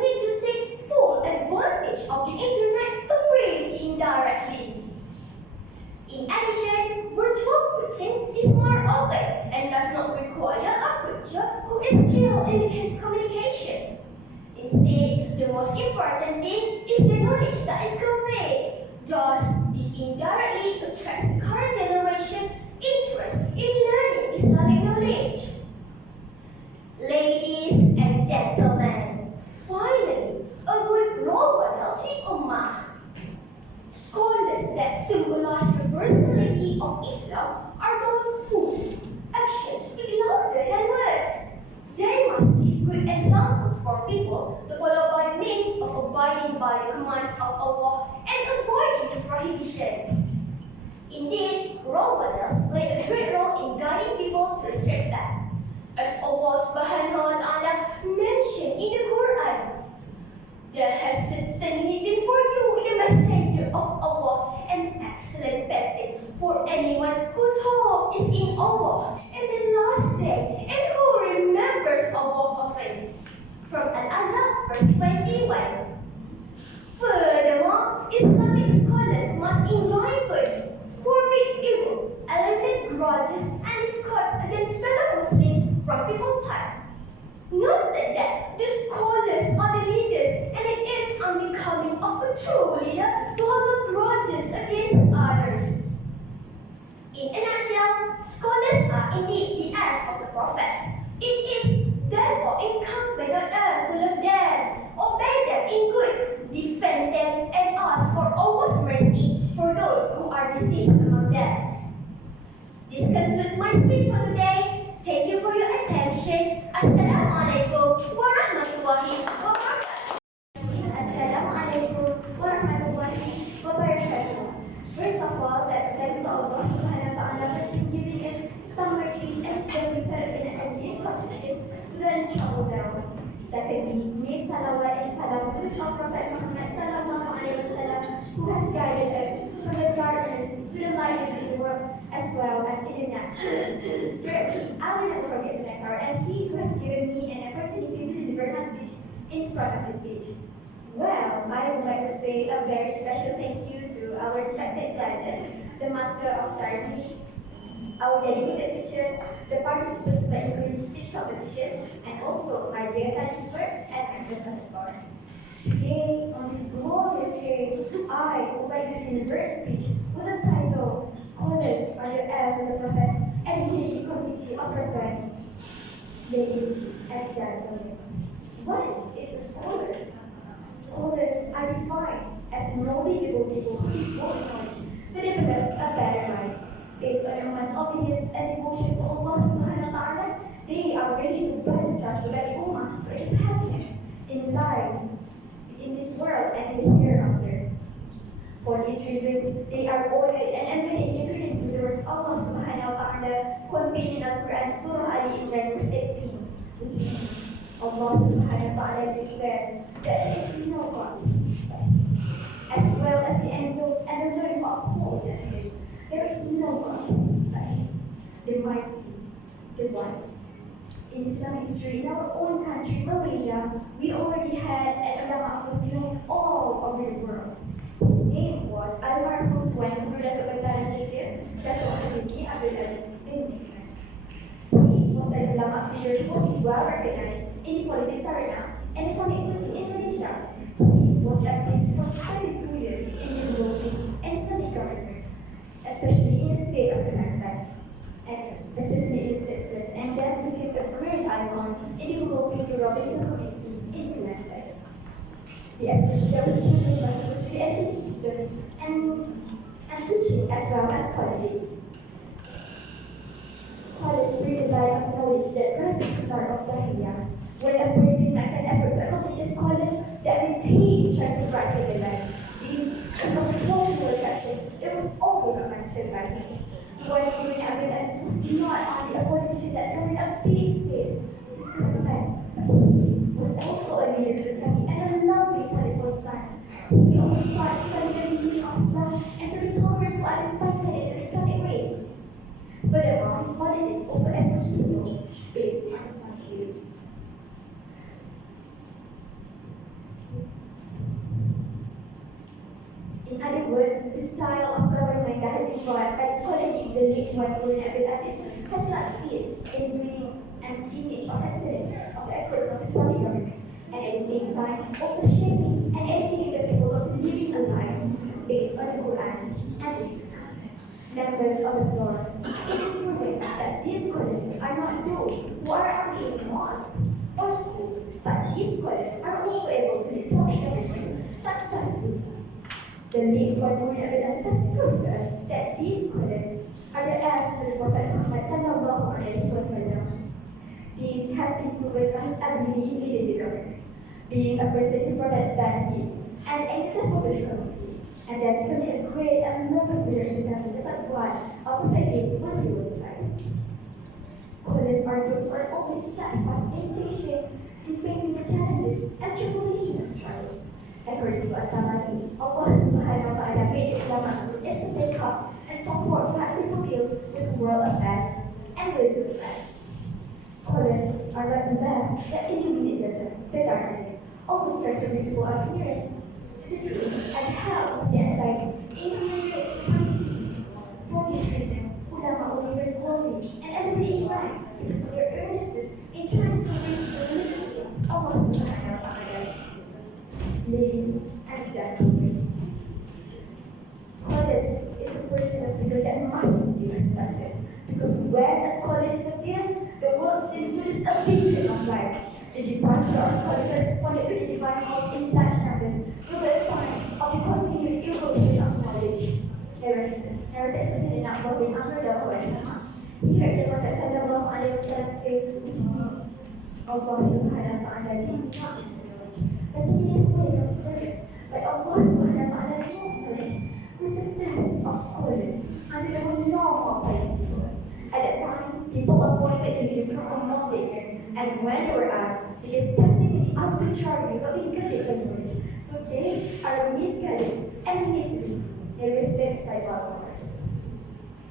to hold grudges against others. In a nutshell, scholars are indeed the heirs of the prophets. It is therefore incumbent on us to love them, obey them in good, defend them, and ask for Allah's mercy for those who are deceased among them. This concludes my speech for today. Thank you for your attention. Assalamualaikum warahmatullahi wabarakatuh. Assalamualaikum warahmatullahi wabarakatuh. First of all, let's thank Allah Subhanahu wa Taala for giving us some mercies and strength in these conditions to learn trouble zone. Secondly, may salawat and salam to the Prophet Muhammad sallallahu alaihi wasallam, who has guided us from the darkness to the light in the world as well as in the next. Thirdly, I will not forget to thank our MC, who has given me an opportunity to deliver my speech in front of the stage. Well, I would like to say a very special thank you to our selected judges, the Master of Ceremony, our dedicated teachers, the participants of the English speech competitions, and also my dear timekeeper and members of the board. Today, on this glorious day, I would like to deliver a speech with the title, Scholars are the heirs of the Prophet and the Committee of Rabbi. Ladies and gentlemen, what is a scholar? Scholars are defined as knowledgeable people who devote knowledge to develop a better life. Based on one's obedience and devotion to Allah Subhanahu wa Taala, they are ready to burn the trust of the Ummah to achieve happiness in life, in this world, and in the hereafter. For this reason, they are ordered and embedded in accordance with the words of Allah Subhanahu wa Taala contained in Al-Quran Surah Ali Imran verse 18, which means Allah Subhanahu wa Taala declares that there is no God, as well as the angels and the Lord of all justice. There is no God but Him, the mighty, the wise. In Islamic history, in our own country, Malaysia, we already had an ulama who was known all over the world. His name was Almarhum Tuan Guru Datuk Bentara Sikit, Datuk Haji Abdul Aziz bin Nikman. He was an ulama figure who was well recognized in the politics arena and Islamic preaching in Malaysia. He was active for 32 years in the developing and Islamic government, especially in the state of Kelantan, and then became a great icon in developing the European community in Kelantan. The approach that was chosen by the history and teaching system and teaching as well as politics. Scholars bring the light of knowledge that brought the start of Jahiliyah. When a person makes an effort to accompany the scholars, that means he is trying to brighten the light. This is a whole word question that was always mentioned by him. When doing evidence was not only a politician that governed a big state, this is the man, but he was also a leader to study and a lovely political science. He always tried to study the meaning of Islam and to return to understand it in Islamic ways. Furthermore, his politics also approached people based on Islamic views. In other words, the style of government that had been brought by scholarly the late Tuan Guru Abdul Aziz has succeeded in bringing an image of excellence of Islamic government, and at the same time also shaping and educating the people those living a life based on the Quran and the Sunnah. Members of the floor, it is proven that these scholars are not those who are only in mosques or schools, but these scholars are also able to lead Islamic government successfully. The late Tuan Guru Abdul Aziz has proved to us that these scholars are the heirs to the Prophet Muhammad sallallahu alaihi wasallam. This has been proven by his ability in leading the government, being a person who protects benefits and an example to the community, and then becoming a great and loving leader in the family, just like what our Prophet did when he was alive. Scholars are those who are always steadfast and patient in facing the challenges and tribulations and struggles. According to At-Tabari, Allah Subhanahu wa Taala made the ulama to estimate help and support to have people deal with the world affairs and religious affairs. Scholars are like the lamps that illuminate the darkness, always trying to bring people of ignorance to the truth and help the anxiety in the ways to find peace. For this reason, ulama always earn glory and everybody in life because of their earnestness in trying to raise the religious teachings of Allah Subhanahu wa Taala. Ladies and gentlemen, with Amrullah Ulama. We heard the Prophet Sallallahu Alaihi Wasallam say, which means Allah Subhanahu wa Ta'ala did not use knowledge, but He didn't put it on service. But Allah Subhanahu wa Ta'ala knows knowledge with the death of scholars under the norm of place people. At that time, people appointed leaders from among the ignorant, and when they were asked, they gave testimony arbitrarily but we get it from knowledge. So they are misguided and misleading, narrated by God.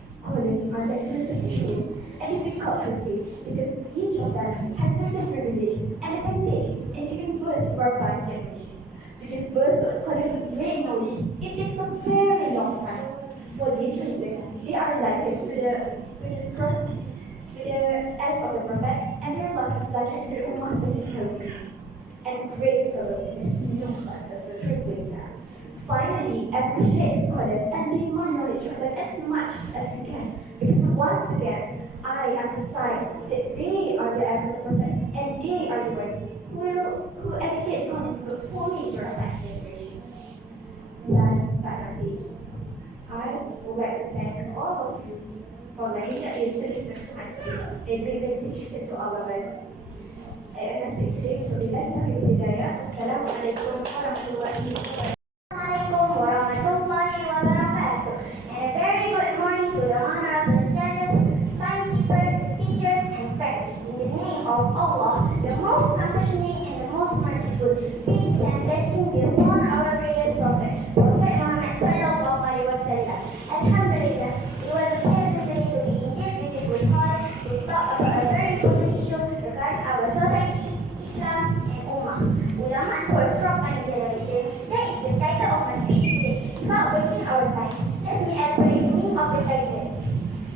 Scholars are like institutions and difficult to replace because each of them has certain privilege and advantage in giving birth to our bad generation. To give birth to a scholar with great knowledge, it takes a very long time. For this reason, they are likened to the as of the Prophet, and their loss is likened to the Ummah physically. And great trouble, there's no successor to replace them. Finally, appreciate scholars and bring more knowledge of them as much as we can. Because once again, I emphasize that they are the eyes of the Prophet, and they are the ones who educate those forming your next generation. Last but not least, I would like to thank all of you for letting me to listen to my speech. It really teaches to all of us. I speak today to Pidato. Assalamualaikum warahmatullahi wabarakatuh. Assalamualaikum warahmatullahi wabarakatuh. And a very good morning to the honorable judges, timekeepers, teachers, and friends. In the name of Allah, the most compassionate and the most merciful, peace and blessing be upon our greatest prophet, Prophet Muhammad Sallallahu Alaihi Wasallam. Alhamdulillah, it was a pleasure to be in this beautiful hall to talk about a very important issue regarding our society, Islam, and Ummah. Ulama towards rock and generation. That is the title of my speech today. Without wasting our time, let me explain the meaning of the title.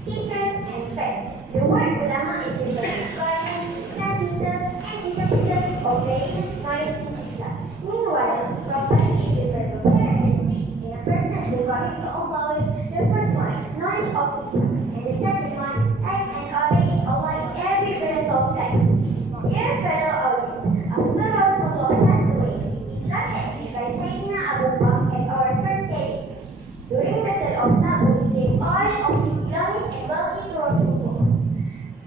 Teachers and friends. The word ulama is referred to persons, transmitters, and interpreters of religious knowledge in Islam. Meanwhile, property is referred to parents, in a person regarding to Allah with the first one, knowledge of Islam, and the second one, act and obey Allah in every verse of life. Dear fellow audience, after Rasulullah passed away, Islam had been by Sayyidina Abu Bakr at our first day. During the battle of Tabuk, he gave all of his belongings and wealth to Rasulullah.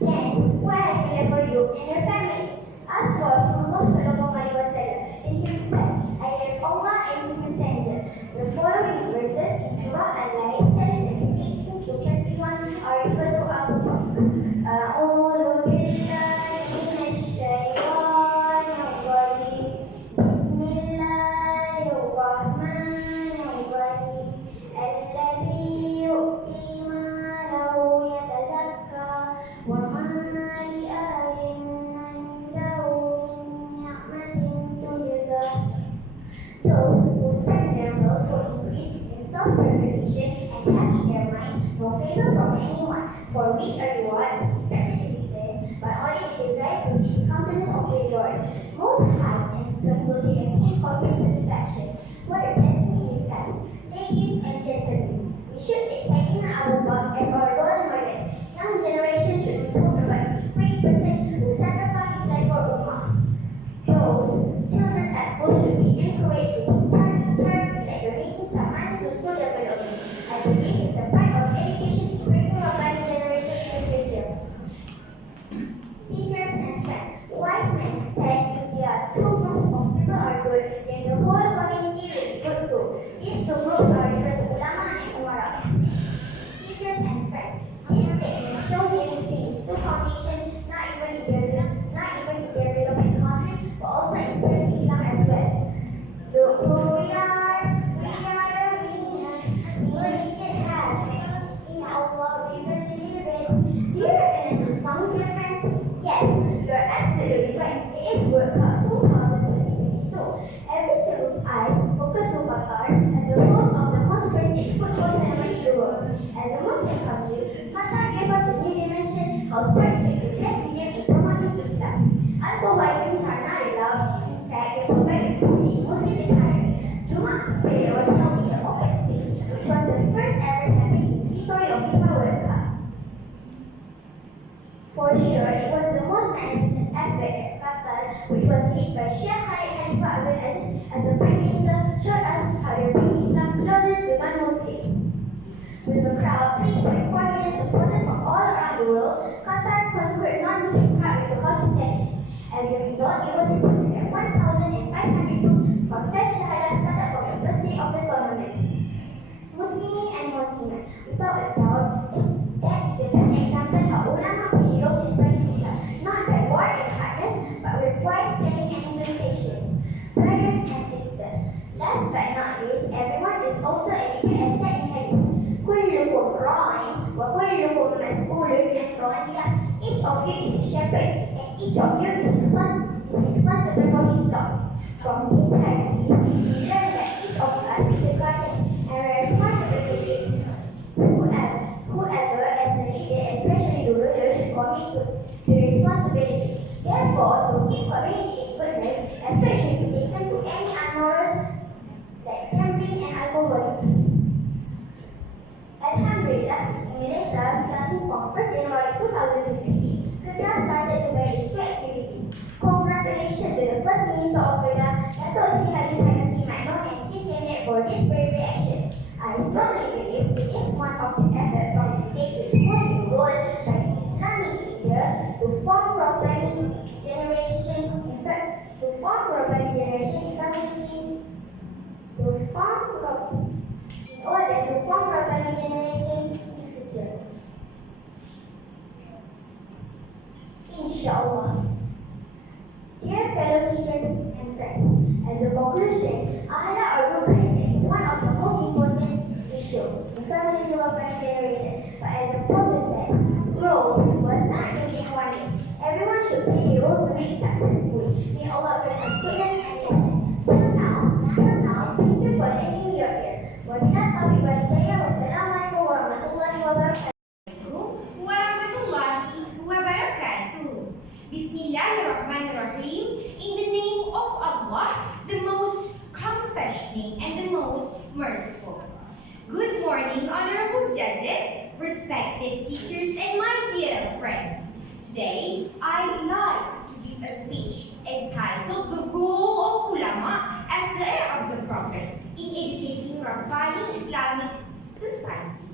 Then, what have we left for you and your family? Asked Rasulullah Sallallahu Alaihi Wasallam. Then he replied, I left Allah and His Messenger. The following verses in Surah Al-Ma'idah 18 to 21 are referred to Abu Bakr. أعوذ بالله من الشيطان الرجيم. بسم الله الرحمن الرحيم. الذي يؤتي ماله يتزكى وما لأحد عنده من نعمة تجزى. Those who spend their wealth for increase in self-preservation and have in their minds no favor from anyone, for which a reward is expected to be there, but only the desire to see the countenance of the Lord, Most High, and soon will they attain complete satisfaction. What a blessing in disguise. Ladies and gentlemen, we should take Sayyidina Abu Bakr as our role model. Young generation should be told about this great person who sacrificed his life for Ummah. Those children at school should be encouraged to take part in charity like donating some money to school development. I believe it's a part of education to bring a better generation in the future. Teachers and friends, wise men said if there are two groups of people are good, then the whole community will be good too. These two groups are referred to ulama and umara. Teachers and friends, this statement shows the unity is two foundations, not even in their development country, but also in spirit Islam as well. So we are the winners. We can have in Allah we will believe it. Do you recognize the song, dear friends? Yes, you are absolutely right. It is World Cup 2022. Every single's eyes focus on Qatar as the host of the most prestige football tournament in the world. As a Muslim country, Qatar gave us a new dimension how sports can be less medium in promoting Islam. Alcohol items are not allowed. In fact, they provide Muslim attire. Jummah prayer was held in the open space, which was the first ever happening in the history of FIFA World Cup. For sure, it was the most magnificent ever at Qatar, which was led by Sheikh Khalifa Abdul Aziz as the Prime Minister, showed us how they bring Islam closer to non-Muslim. With a crowd 3.4 million supporters from all around the world, Qatar conquered non-Muslim countries to host attendees. As a result, it was reported that 1,500 Muslims from 10 shahadas started from the first day of the tournament. Muslimin and Muslimat, without a doubt, that is the best example how ulama play roles in spreading Islam, not by word and hardness, but with wise planning and implementation. Brothers and sisters, last but not least, everyone is also a leader as said in hadith. كلكم راع وكلكم مسؤول عن رعيته. Each of you is a shepherd and each of you is responsible for his flock. From this hadith, we learn that each of us is a guardian and responsibility. Whoever as a leader, especially the ruler, should commit to the responsibility. Therefore, to keep community in goodness, effort should be taken to any unmorals like gambling and alcohol. Alhamdulillah, in Malaysia, starting from 1st January 2015, Kedah started to various activities. Congratulations to the First Minister of Kedah, Dato' Sri Haji Sanusi Mahmud and his cabinet for this brave action. I strongly believe it is one of the efforts from the state which was enrolled by the Islamic leader to form properly generation, in fact, to form properly generation economy, to form properly, in order to form properly generation in the future. Inshallah. Dear fellow teachers and friends, as a conclusion, Ahla or Ruben is one of the most important issues in family development generation. But as the Prophet said, role was not to be one. Everyone should play the roles to make it successful. May Allah grant us goodness and blessing. Till now, thank you for letting me your ear. Wabillahi taufiq wal hidayah. Wassalamualaikum warahmatullahi wabarakatuh. Warahmatullahi wabarakatuh. Bismillahirrahmanirrahim. In the name of Allah, the most compassionate and the most merciful. Good morning, honorable judges, respected teachers, and my dear friends. Today, I'd like to give a speech entitled The Role of Ulama as the Heir of the Prophet in Educating Rabbani Islamic Society.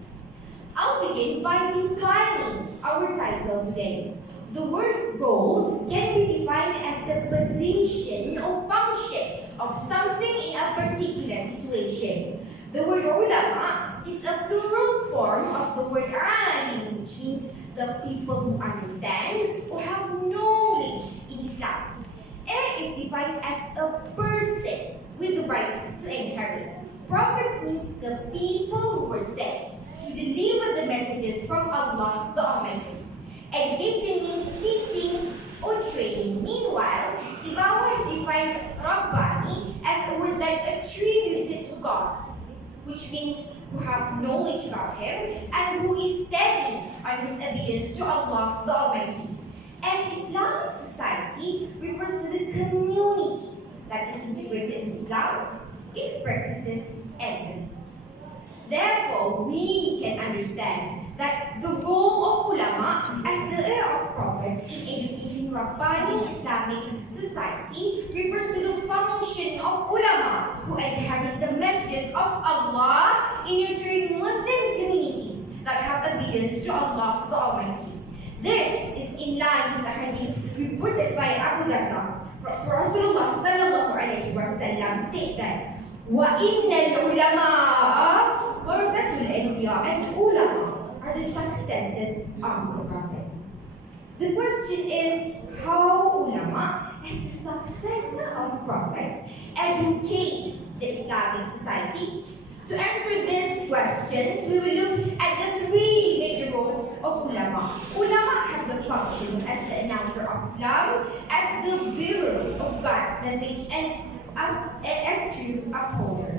I'll begin by defining our title today. The word role can be defined as the position or function of something in a particular situation. The word ulama is a plural form of the word alim, which means the people who understand or have knowledge in Islam. Heir is defined as a person with the right to inherit. Prophets means the people who were sent to deliver the messages from Allah the Almighty. Educating means teaching or training. Meanwhile, Sibawa defined Rabbani as a word that attributed to God, which means who have knowledge about Him and who is steady on his obedience to Allah the Almighty. And Islamic society refers to the community that is integrated in Islam, its practices and beliefs. Therefore, we can understand that the role of ulama as the heir of prophets in educating Rabbani Islamic society refers to the function of ulama who inherit the messages of Allah in nurturing Muslim communities that have obedience to Allah the Almighty. This is in line with the hadith reported by Abu Darda. Rasulullah sallallahu alaihi wasallam said that وَإِنَّ الْعُلَمَاءَ وَرَثَةُ الْأَنْبِيَاءِ, and ulama are the successors of the prophets. The question is, how ulama, as the successor of prophets, educate the Islamic society? To answer these questions, we will look at the three major roles of ulama. Ulama have the function as the announcer of Islam, as the bearer of God's message, and as truth upholder.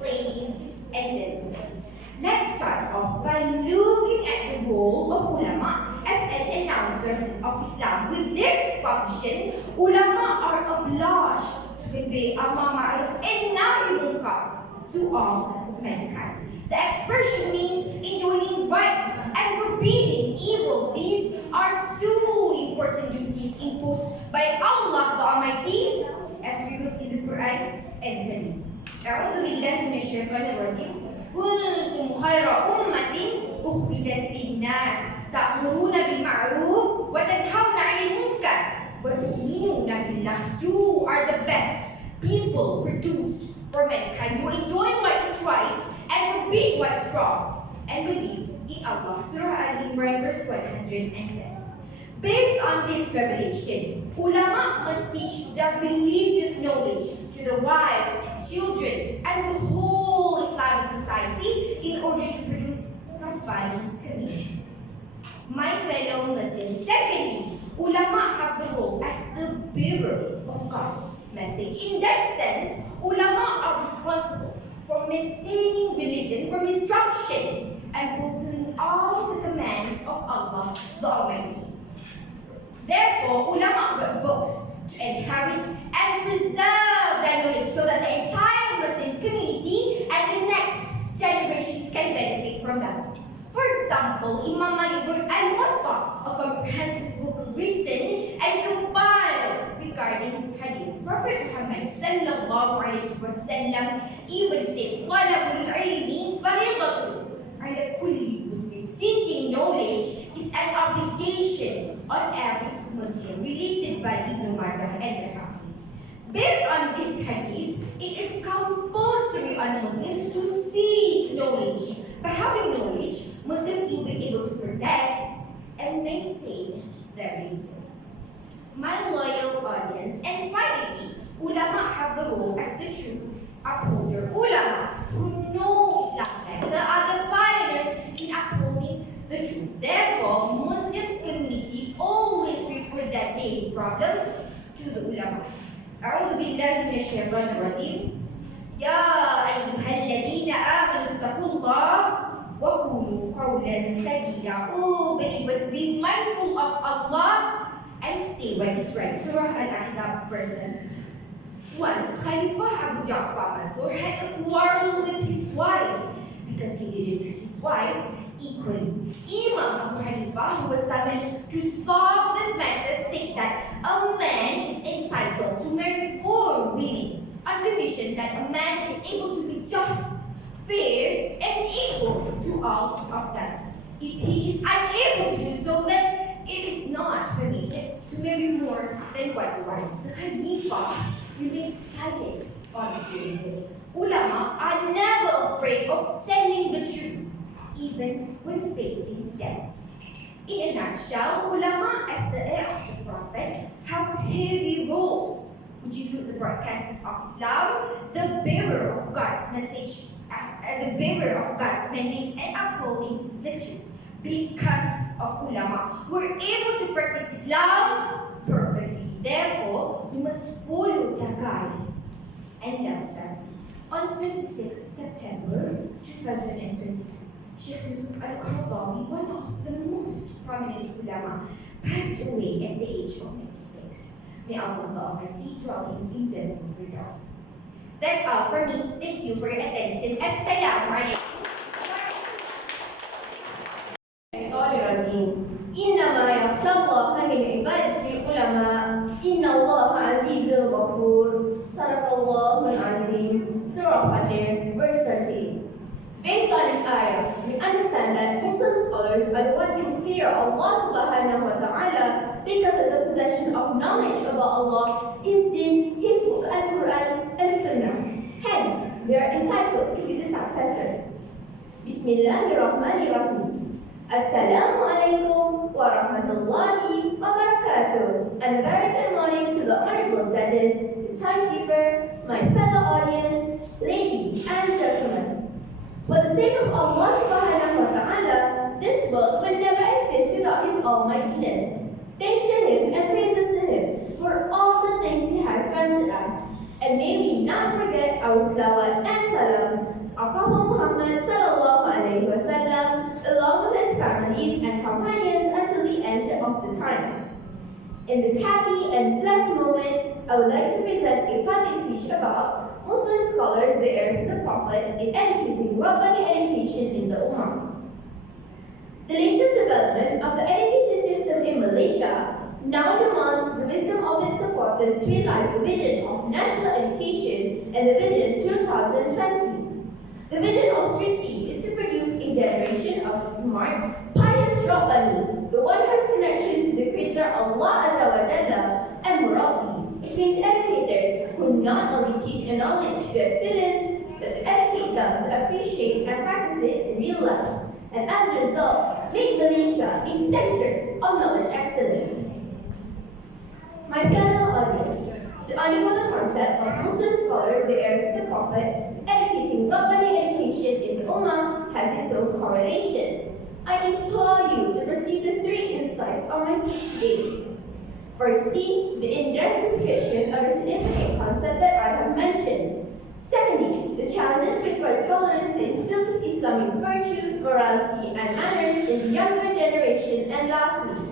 Ladies and gentlemen, let's start off by looking at the role of ulama as an announcer of Islam. With this function, ulama are obliged to convey amar ma'ruf and nahy munkar to all mankind. The expression means enjoining right and forbidding evil. These are two important duties imposed by Allah the Almighty, as we look in the Quran and Hadith. أعوذ بالله من الشيطان الرجيم. كنتم خير أمة أخرجت الناس تأمرون بالمعروف وتنهون عن المنكر وتؤمنون بالله. You are the best people produced for mankind. You enjoy what is right and forbid what is wrong and believe in Allah. Surah Al-Imran verse 107. Based on this revelation, ulama must teach the religious knowledge to the wife, children, and the whole Islamic society in order to produce a thriving community. My fellow Muslims, secondly, ulama have the role as the bearer of God's message. In that sense, ulama are responsible for maintaining religion from destruction and fulfilling all the commands of Allah the Almighty. Therefore, ulama wrote books to encourage and preserve their knowledge so that the entire Muslim community and the next generations can benefit from them. For example, Imam Malik wrote Al-Muwatta, a comprehensive book written and compiled regarding hadith. Prophet Muhammad sallallahu alaihi wasallam even said, "Talabul ilmi fariidatun ala kulli muslim." Seeking knowledge is an obligation on every Muslim, related by Ibn Majah and Al-Hafiz. Based on this hadith, it is compulsory on Muslims to seek knowledge. By having knowledge, Muslims will be able to protect and maintain their religion. My loyal audience, and finally, ulama have the role as the true upholder. Ulama who know Islam better are the pioneers in upholding the truth. Therefore, Muslims community always refer their daily problems to the ulama. أعوذ بالله من الشيطان الرجيم. يا أيها الذين آمنوا اتقوا الله وقولوا قولا سديدا. Oh, believers, be mindful of Allah and say what is right. Surah Al-Ahzab verse 7. Once, Khalifah Abu Ja'far Mansur had a quarrel with his wife because he didn't treat his wives equally. Imam Abu Hanifah, who was summoned to solve this matter, said that a man is entitled to marry 4 women on condition that a man is able to be just, fair, and equal to all of them. If he is unable to do so, then it is not permitted to marry more than 1 wife. The Khalifa remains silent on doing this. Ulama are never afraid of telling the truth, even when facing death. In a nutshell, ulama, as the heir of the Prophet, have heavy roles, which include the broadcasters of Islam, the bearer of God's message, the bearer of God's mandate, and upholding the truth. Because of ulama, we're able to practice Islam perfectly. Therefore, we must follow their guide and love them. On 26 September 2022, Sheikh Yusuf Al-Qaradawi, one of the most prominent ulama, passed away at the age of 96. May Allah the Almighty dwell in Jannah with us. That's all for me. Thank you for your attention. As-salamu alaykum. إنما يخشى الله من عباده العلماء إن الله عزيز غفور صدق الله العظيم. Surah Al-Fatih, verse 13. Based on this ayah, we understand that Muslim scholars are the ones who fear Allah subhanahu wa ta'ala because of the possession of knowledge about Allah, His Deen, His book, Al-Quran, and Sunnah. Hence, they are entitled to be the successor. Bismillahirrahmanirrahim. Assalamu alaikum wa rahmatullahi wa barakatuh. And a very good morning to the honorable judges, the timekeeper, my fellow audience, ladies and gentlemen. For the sake of Allah subhanahu wa ta'ala, this world would never exist without His almightiness. Thanks to Him and praises to Him for all the things He has granted us. And may we not forget our salawat and salam to our Prophet Muhammad sallallahu alaihi wasallam, along with his families and companions until the end of the time. In this happy and blessed moment, I would like to present a public speech about Muslim scholars, the heirs of the Prophet, in educating Rabbani education in the Ummah. The latest development of the education system in Malaysia now demands the wisdom of its supporters to realize the vision of national education and the Vision 2020. The vision of Street is to produce a generation of smart, pious Rabbani, the one who has connection to the Creator Allah Azza wa Jalla, and Murabbi, which means educators who not only teach a knowledge to their students, but to educate them to appreciate and practice it in real life, and as a result, make Malaysia a center of knowledge excellence. My fellow audience, to undergo the concept of Muslim scholars, the heirs of the Prophet, educating Rabbani education in the Ummah has its own correlation. I implore you to receive the three insights on my speech today. Firstly, the in-depth description of a significant concept that I have mentioned. Secondly, the challenges faced by scholars to instill Islamic virtues, morality, and manners in the younger generation. And lastly,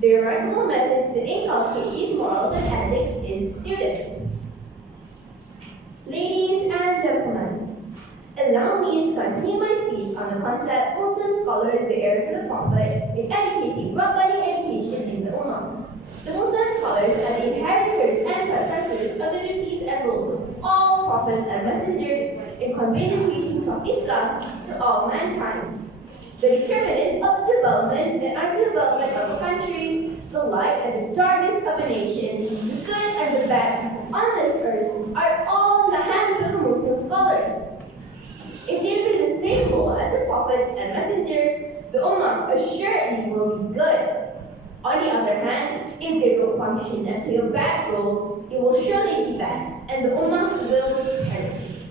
the remarkable methods to inculcate these morals and ethics in students. Ladies and gentlemen, allow me to continue my speech on the concept Muslim scholars, the heirs of the Prophet, in educating Rabbani education in the Ummah. The Muslim scholars are the inheritors and successors of the duties and roles of all prophets and messengers in conveying the teachings of Islam to all mankind. The determinant of development and underdevelopment of a country, the light and the darkness of a nation, the good and the bad on this earth are all in the hands of the Muslim scholars. If they play the same role as the prophets and messengers, the Ummah assuredly will be good. On the other hand, if they don't function and play a bad role, it will surely be bad, and the Ummah will perish.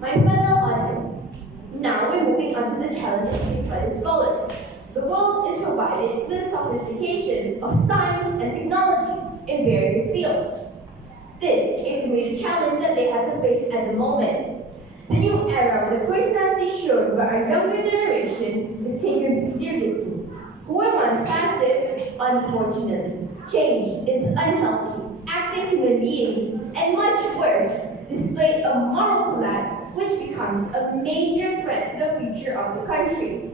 My fellow audience, now we're moving on to the challenges faced by the scholars. The world is provided with sophistication of science and technology in various fields. This is a major challenge that they had to face at the moment. The new era of the personality shown by our younger generation is taken seriously. Who were once passive, unfortunately, changed into unhealthy, active human beings, and much worse, displayed a moral collapse which becomes a major threat to the future of the country.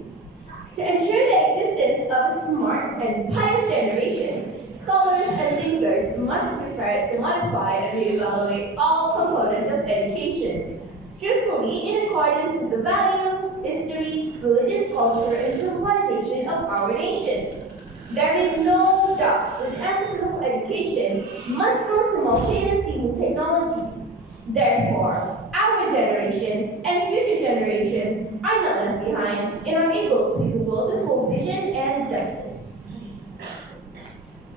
To ensure the existence of a smart and pious generation, scholars and thinkers must be prepared to modify and reevaluate all components of education, truthfully in accordance with the values, history, religious culture, and civilization of our nation. There is no doubt that the emphasis of education must grow simultaneously with technology. Therefore, our generation and future generations are not left behind and are able to see the world with full vision and justice.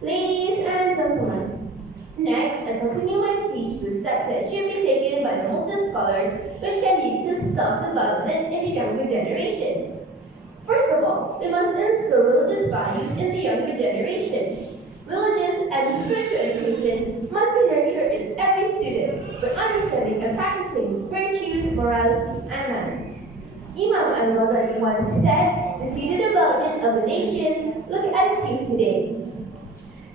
Ladies and gentlemen, next I continue my speech with steps that should be taken by the Muslim scholars which can lead to self-development in the younger generation. First of all, they must instill religious values in the younger generation. Religious and spiritual education must be nurtured in every student by understanding and practicing virtues, morality, and manners. Imam al-Ghazali once said, to see the development of a nation, look at its youth today.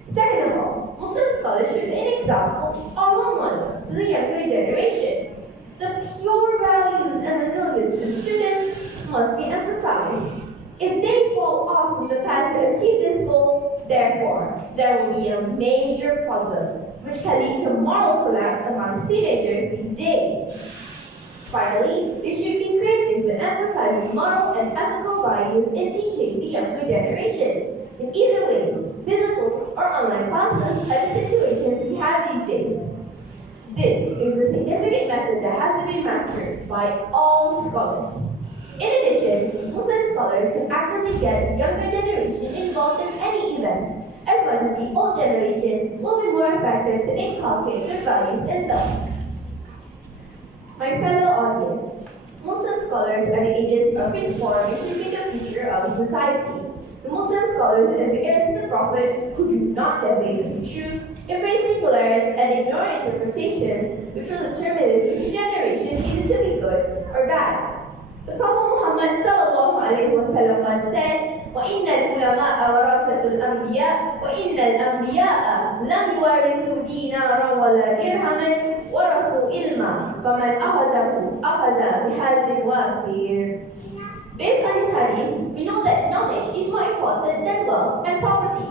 Second of all, Muslim scholars should be an example or role model to the younger generation. The pure values and resilience in students must be emphasized. If they fall off from the path to achieve this goal, therefore, there will be a major problem, which can lead to moral collapse amongst teenagers these days. Finally, it should be creative in emphasizing moral and ethical values in teaching the younger generation. In either ways, physical or online classes are the situations we have these days. This is a significant method that has to be mastered by all scholars. In addition, Muslim scholars can actively get the younger generation involved in any events, as much as the old generation will be more effective to inculcate their values in them. My fellow audience, Muslim scholars are the agents of reform and shaping the future of society. The Muslim scholars as the heirs of the Prophet who do not deviate from the truth, embrace seculars, and ignore interpretations which will determine the future generations either to be good or bad. The Prophet Muhammad ﷺ once said, وَإِنَّ الْعُلَمَاءَ وَرَثَةُ الْأَنْبِيَاءِ وَإِنَّ الْأَنْبِيَاءَ لَمْ يُوَرِّثُوا دِينَارًا وَلَا دِرْهَمًا وَرَثُوا عِلْمًا فَمَنْ أَخَذَهُ أَخَذَ بِحَظٍ وَافِرٍ. Based on this hadith, we know that knowledge is more important than wealth and property.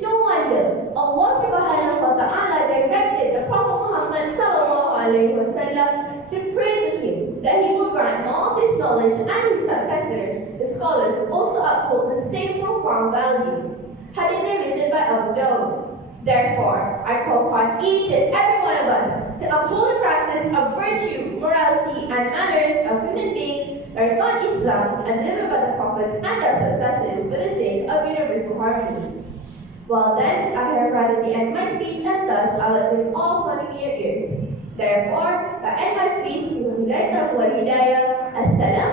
No wonder Allah subhanahu wa ta'ala directed the Prophet Muhammad ﷺ to pray with him that he will grant all of his knowledge and his successor, the scholars also uphold the same profound value, had it been written by Pidato. Therefore, I call upon each and every one of us to uphold the practice of virtue, morality, and manners of human beings that are taught Islam and delivered by the prophets and their successors for the sake of universal harmony. Well then, I have arrived at the end of my speech, and thus I will bring all fun in your ears. Therefore, I end my speech with the Pidato wal Hidayah. As-salamu